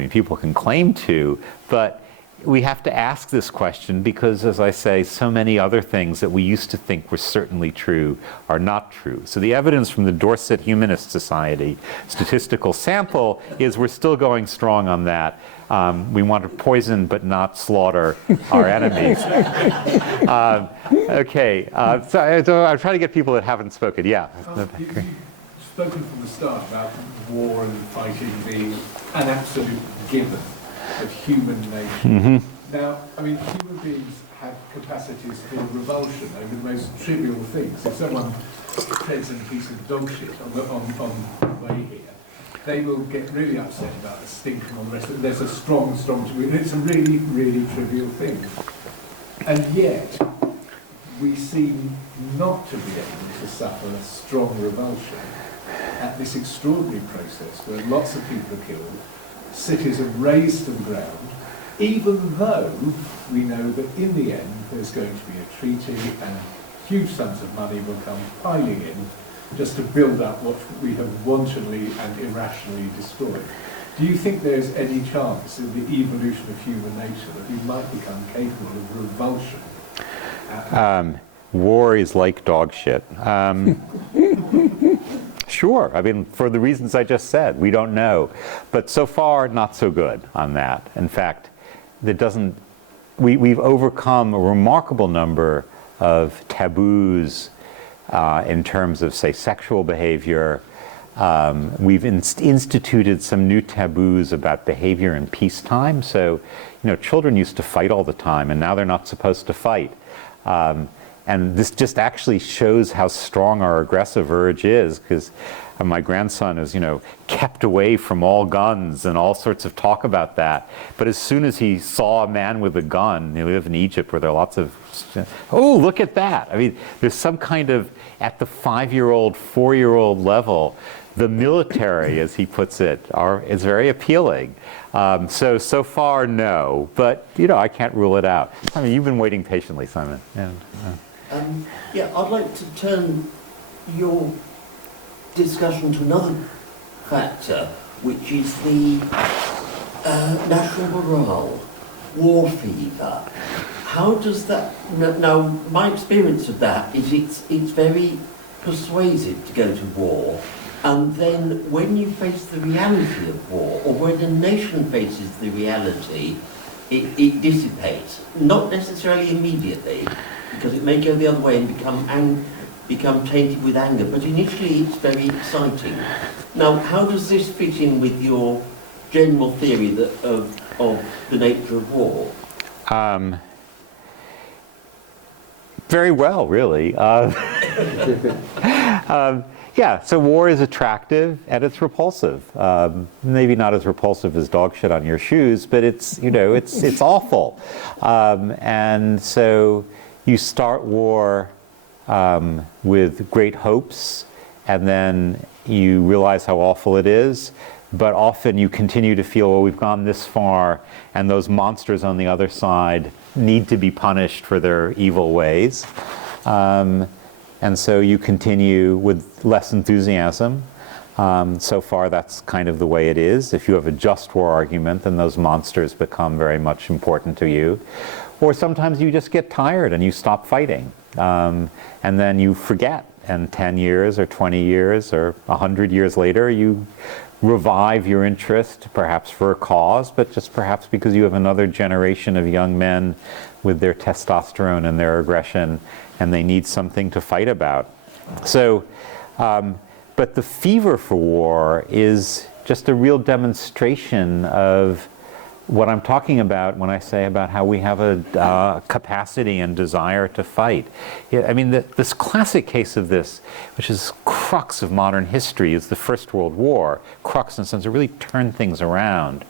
People can claim to, but we have to ask this question because, as I say, so many other things that we used to think were certainly true are not true. So the evidence from the Dorset Humanist Society statistical sample is we're still going strong on that. We want to poison but not slaughter our enemies. Okay, so I'm trying to get people that haven't spoken. Yeah. You've spoken from the start about war and fighting being an absolute given of human nature. Now, I mean, human beings have capacities for revulsion over the most trivial things. If someone treads on a piece of dog shit on the way here, they will get really upset about the stink and all the rest of it. There's a strong, it's a really, really trivial thing. And yet, we seem not to be able to suffer strong revulsion at this extraordinary process where lots of people are killed, cities are razed to the ground, even though we know that in the end there's going to be a treaty and huge sums of money will come piling in just to build up what we have wantonly and irrationally destroyed. Do you think there's any chance in the evolution of human nature that we might become capable of revulsion? War is like dog shit. Sure, I mean, for the reasons I just said, we don't know. But so far, not so good on that. In fact, we've overcome a remarkable number of taboos in terms of, say, sexual behavior. We've instituted some new taboos about behavior in peacetime. So, children used to fight all the time, and now they're not supposed to fight. And this just actually shows how strong our aggressive urge is, because my grandson is, kept away from all guns and all sorts of talk about that. But as soon as he saw a man with a gun, we live in Egypt where there are lots of, oh, look at that. I mean, there's some kind of, at the 5-year-old, 4-year-old level, the military, as he puts it, is very appealing. So far, no. But, I can't rule it out. I mean, you've been waiting patiently, Simon. Yeah, I'd like to turn your discussion to another factor, which is the national morale, war fever. How does that... Now, my experience of that is it's very persuasive to go to war, and then when you face the reality of war, or when a nation faces the reality, it dissipates. Not necessarily immediately, because it may go the other way and become tainted with anger, but initially it's very exciting. Now, how does this fit in with your general theory of the nature of war? Very well, really. Yeah, so war is attractive and it's repulsive. Maybe not as repulsive as dog shit on your shoes, but it's awful. And so you start war with great hopes, and then you realize how awful it is. But often you continue to feel, well, we've gone this far, and those monsters on the other side need to be punished for their evil ways. And so you continue with less enthusiasm. So far, that's kind of the way it is. If you have a just war argument, then those monsters become very much important to you. Or sometimes you just get tired and you stop fighting. And then you forget. And 10 years or 20 years or 100 years later, you revive your interest, perhaps for a cause, but just perhaps because you have another generation of young men with their testosterone and their aggression, and they need something to fight about. So, but the fever for war is just a real demonstration of what I'm talking about when I say about how we have a capacity and desire to fight. I mean, this classic case of this, which is crux of modern history, is the First World War. Crux in the sense it really turned things around.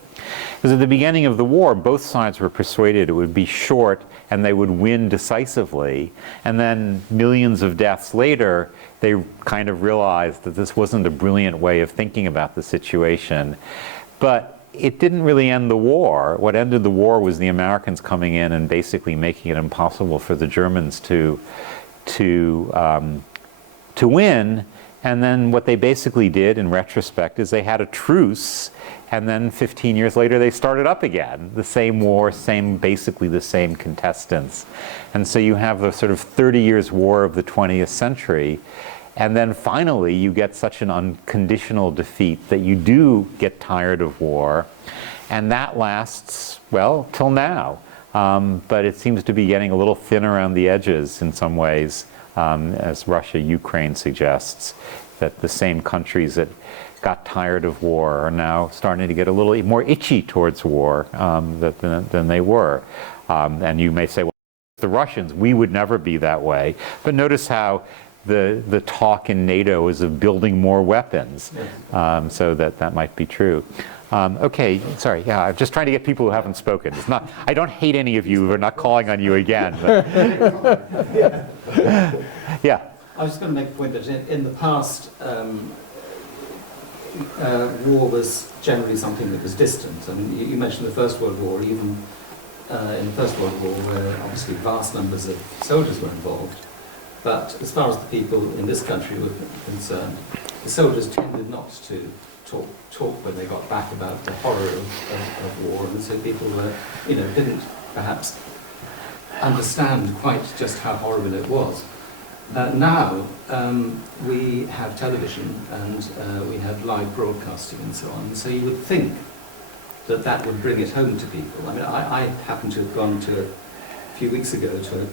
Because at the beginning of the war, both sides were persuaded it would be short and they would win decisively. And then millions of deaths later, they kind of realized that this wasn't a brilliant way of thinking about the situation. But it didn't really end the war. What ended the war was the Americans coming in and basically making it impossible for the Germans to win. And then what they basically did in retrospect is they had a truce, and then 15 years later they started up again. The same war, basically the same contestants. And so you have the sort of 30 years war of the 20th century, and then finally you get such an unconditional defeat that you do get tired of war, and that lasts, well, till now. But it seems to be getting a little thin around the edges in some ways, as Russia, Ukraine suggests, that the same countries that got tired of war are now starting to get a little more itchy towards war than they were. And you may say, well, the Russians, we would never be that way. But notice how the talk in NATO is of building more weapons, so that might be true. Okay, sorry, yeah, I'm just trying to get people who haven't spoken. It's not, I don't hate any of you, we're not calling on you again. But yeah. I was going to make a point that in the past, war was generally something that was distant. I mean, you mentioned the First World War. Even in the First World War, where obviously vast numbers of soldiers were involved. But as far as the people in this country were concerned, the soldiers tended not to talk when they got back about the horror of war, and so people were, didn't perhaps understand quite just how horrible it was. Now we have television and we have live broadcasting and so on, so you would think that would bring it home to people. I mean, I happened to have gone to, a few weeks ago, to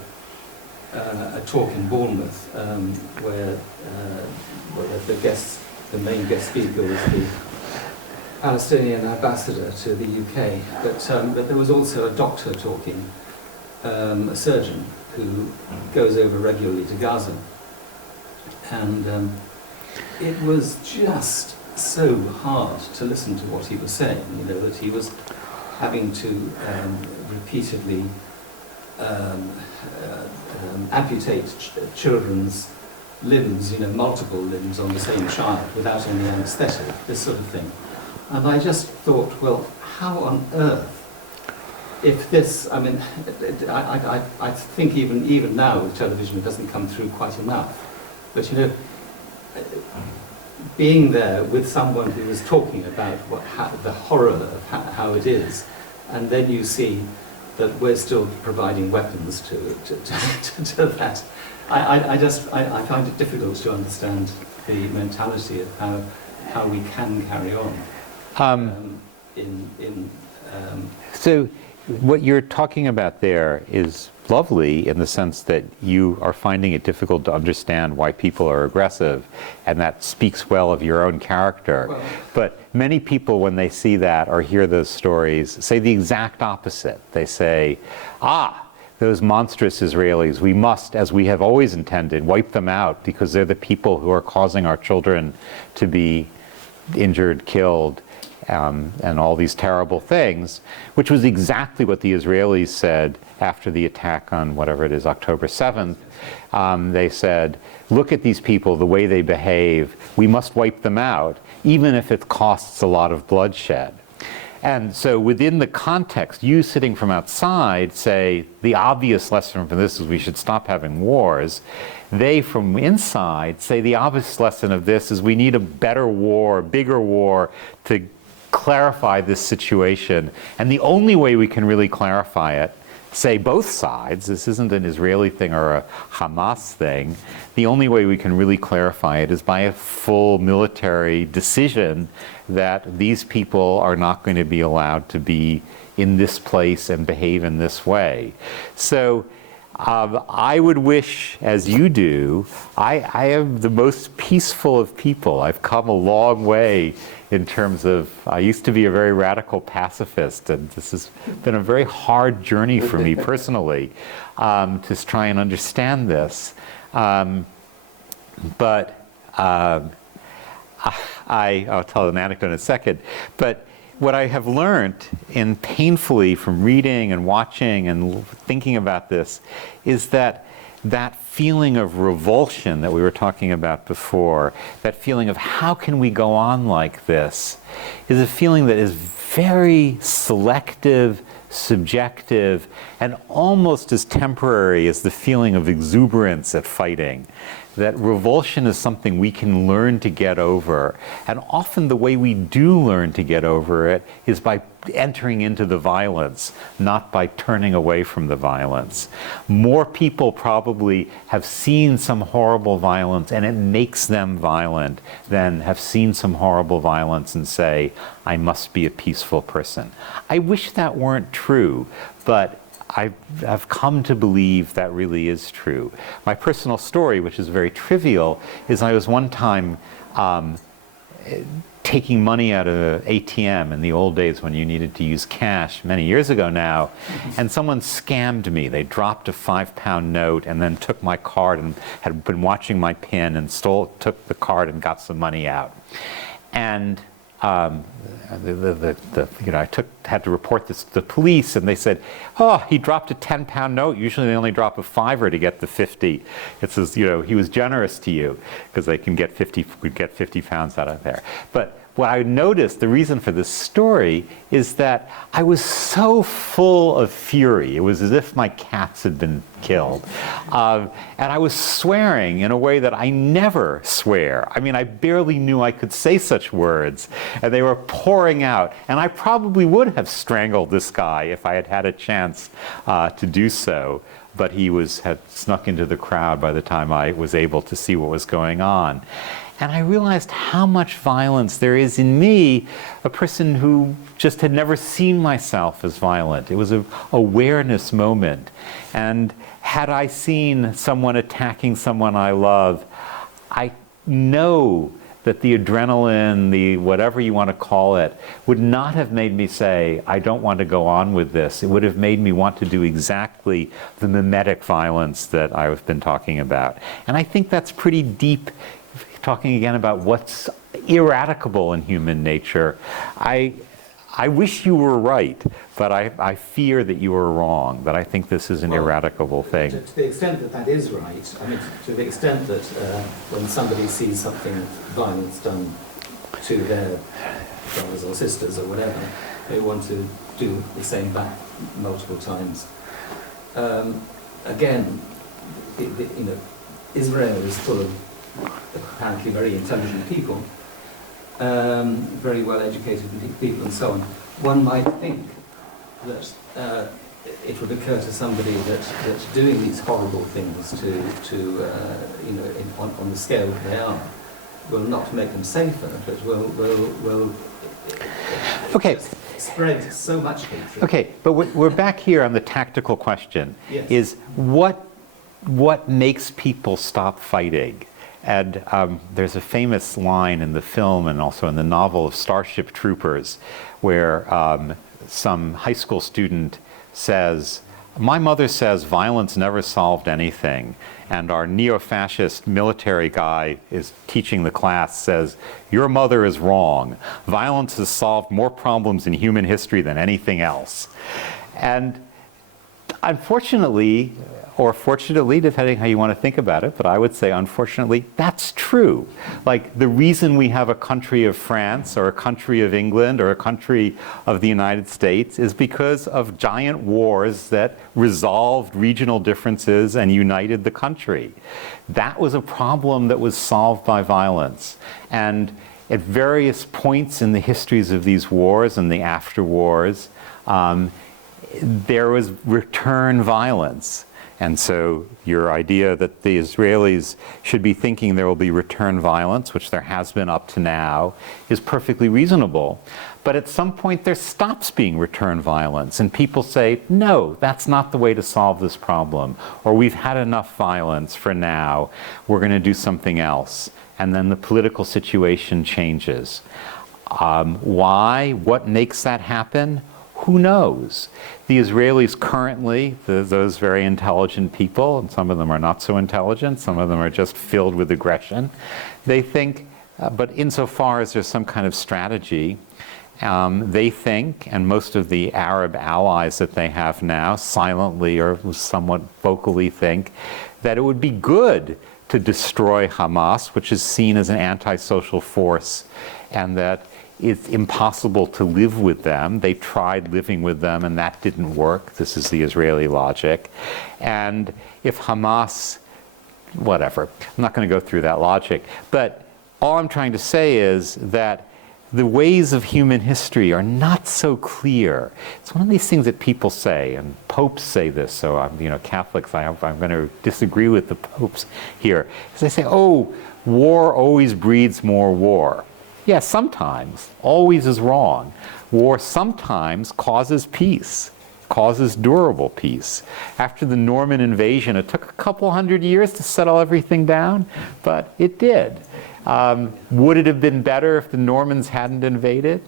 a talk in Bournemouth where the main guest speaker was the Palestinian ambassador to the UK, but there was also a doctor talking, a surgeon who goes over regularly to Gaza, and it was just so hard to listen to what he was saying, that he was having to repeatedly amputate children's limbs, multiple limbs on the same child without any anaesthetic, this sort of thing. And I just thought, well, how on earth, if this, I mean, I think even now with television it doesn't come through quite enough, but being there with someone who is talking about the horror of how it is, and then you see that we're still providing weapons to that. I find it difficult to understand the mentality of how we can carry on. So what you're talking about there is lovely in the sense that you are finding it difficult to understand why people are aggressive, and that speaks well of your own character. Well, but many people, when they see that or hear those stories, say the exact opposite. They say, those monstrous Israelis, we must, as we have always intended, wipe them out because they're the people who are causing our children to be injured, killed, and all these terrible things, which was exactly what the Israelis said after the attack on whatever it is, October 7th. They said, look at these people, the way they behave, we must wipe them out, even if it costs a lot of bloodshed. And so within the context, you sitting from outside say, the obvious lesson from this is we should stop having wars. They from inside say the obvious lesson of this is we need a better war, a bigger war to clarify this situation. And the only way we can really clarify it, say both sides, this isn't an Israeli thing or a Hamas thing, the only way we can really clarify it is by a full military decision that these people are not going to be allowed to be in this place and behave in this way. So I would wish, as you do, I am the most peaceful of people. I've come a long way in terms of, I used to be a very radical pacifist, and this has been a very hard journey for me personally to try and understand this. But I'll tell an anecdote in a second. But what I have learned painfully from reading and watching and thinking about this is that feeling of revulsion that we were talking about before, that feeling of how can we go on like this, is a feeling that is very selective, subjective, and almost as temporary as the feeling of exuberance at fighting. That revulsion is something we can learn to get over. And often the way we do learn to get over it is by entering into the violence, not by turning away from the violence. More people probably have seen some horrible violence and it makes them violent than have seen some horrible violence and say, I must be a peaceful person. I wish that weren't true, but I've come to believe that really is true. My personal story, which is very trivial, is I was one time taking money out of an ATM in the old days when you needed to use cash, many years ago now, and someone scammed me. They dropped a £5 note and then took my card and had been watching my PIN and took the card and got some money out. And I had to report this to the police, and they said, "Oh, he dropped a £10 note. Usually they only drop a £5 to get the 50. It says, he was generous to you because they can get 50. Could get 50 pounds out of there." But what I noticed, the reason for this story, is that I was so full of fury. It was as if my cats had been killed. And I was swearing in a way that I never swear. I mean, I barely knew I could say such words. And they were pouring out. And I probably would have strangled this guy if I had had a chance to do so. But he had snuck into the crowd by the time I was able to see what was going on. And I realized how much violence there is in me, a person who just had never seen myself as violent. It was an awareness moment. And had I seen someone attacking someone I love, I know that the adrenaline, the whatever you want to call it, would not have made me say, I don't want to go on with this. It would have made me want to do exactly the mimetic violence that I've been talking about. And I think that's pretty deep, talking again about what's ineradicable in human nature. I wish you were right, but I fear that you are wrong, that I think this is an ineradicable thing. To the extent that that is right, I mean, to the extent that when somebody sees something violence done to their brothers or sisters or whatever, they want to do the same back multiple times. Again, Israel is full of apparently very intelligent people, very well educated people and so on. One might think that it would occur to somebody that doing these horrible things on the scale that they are will not make them safer, but will spread so much hatred. Okay, but we're back here on the tactical question. Yes. Is what makes people stop fighting? And there's a famous line in the film and also in the novel of Starship Troopers where some high school student says, "My mother says violence never solved anything." And our neo-fascist military guy is teaching the class says, "Your mother is wrong. Violence has solved more problems in human history than anything else." And unfortunately, or fortunately, depending how you want to think about it, but I would say unfortunately, that's true. Like the reason we have a country of France or a country of England or a country of the United States is because of giant wars that resolved regional differences and united the country. That was a problem that was solved by violence. And at various points in the histories of these wars and the after wars, there was return violence. And so your idea that the Israelis should be thinking there will be return violence, which there has been up to now, is perfectly reasonable. But at some point there stops being return violence, and people say, no, that's not the way to solve this problem, or we've had enough violence for now, we're going to do something else. And then the political situation changes. Why? What makes that happen? Who knows? The Israelis currently, those very intelligent people, and some of them are not so intelligent, some of them are just filled with aggression, they think, but insofar as there's some kind of strategy, They think, and most of the Arab allies that they have now, silently or somewhat vocally think, that it would be good to destroy Hamas, which is seen as an antisocial force, and that it's impossible to live with them. They tried living with them, and that didn't work. This is the Israeli logic. And if Hamas, whatever, I'm not going to go through that logic, but all I'm trying to say is that the ways of human history are not so clear. It's one of these things that people say, and popes say this, so Catholics, I'm going to disagree with the popes here. They say, oh, war always breeds more war. Yeah, sometimes. Always is wrong. War sometimes causes peace, causes durable peace. After the Norman invasion, it took a couple hundred years to settle everything down, but it did. Would it have been better if the Normans hadn't invaded?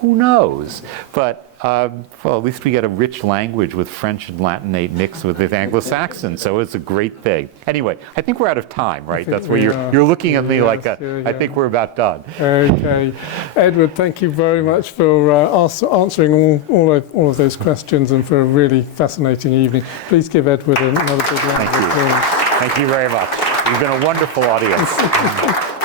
Who knows? But, well, at least we get a rich language with French and Latinate mixed with the Anglo-Saxon, so it's a great thing. Anyway, I think we're out of time, right? That's where you're looking at me like I think we're about done. Okay. Edward, thank you very much for answering all of those questions and for a really fascinating evening. Please give Edward another big round of applause. Thank you very much. You've been a wonderful audience.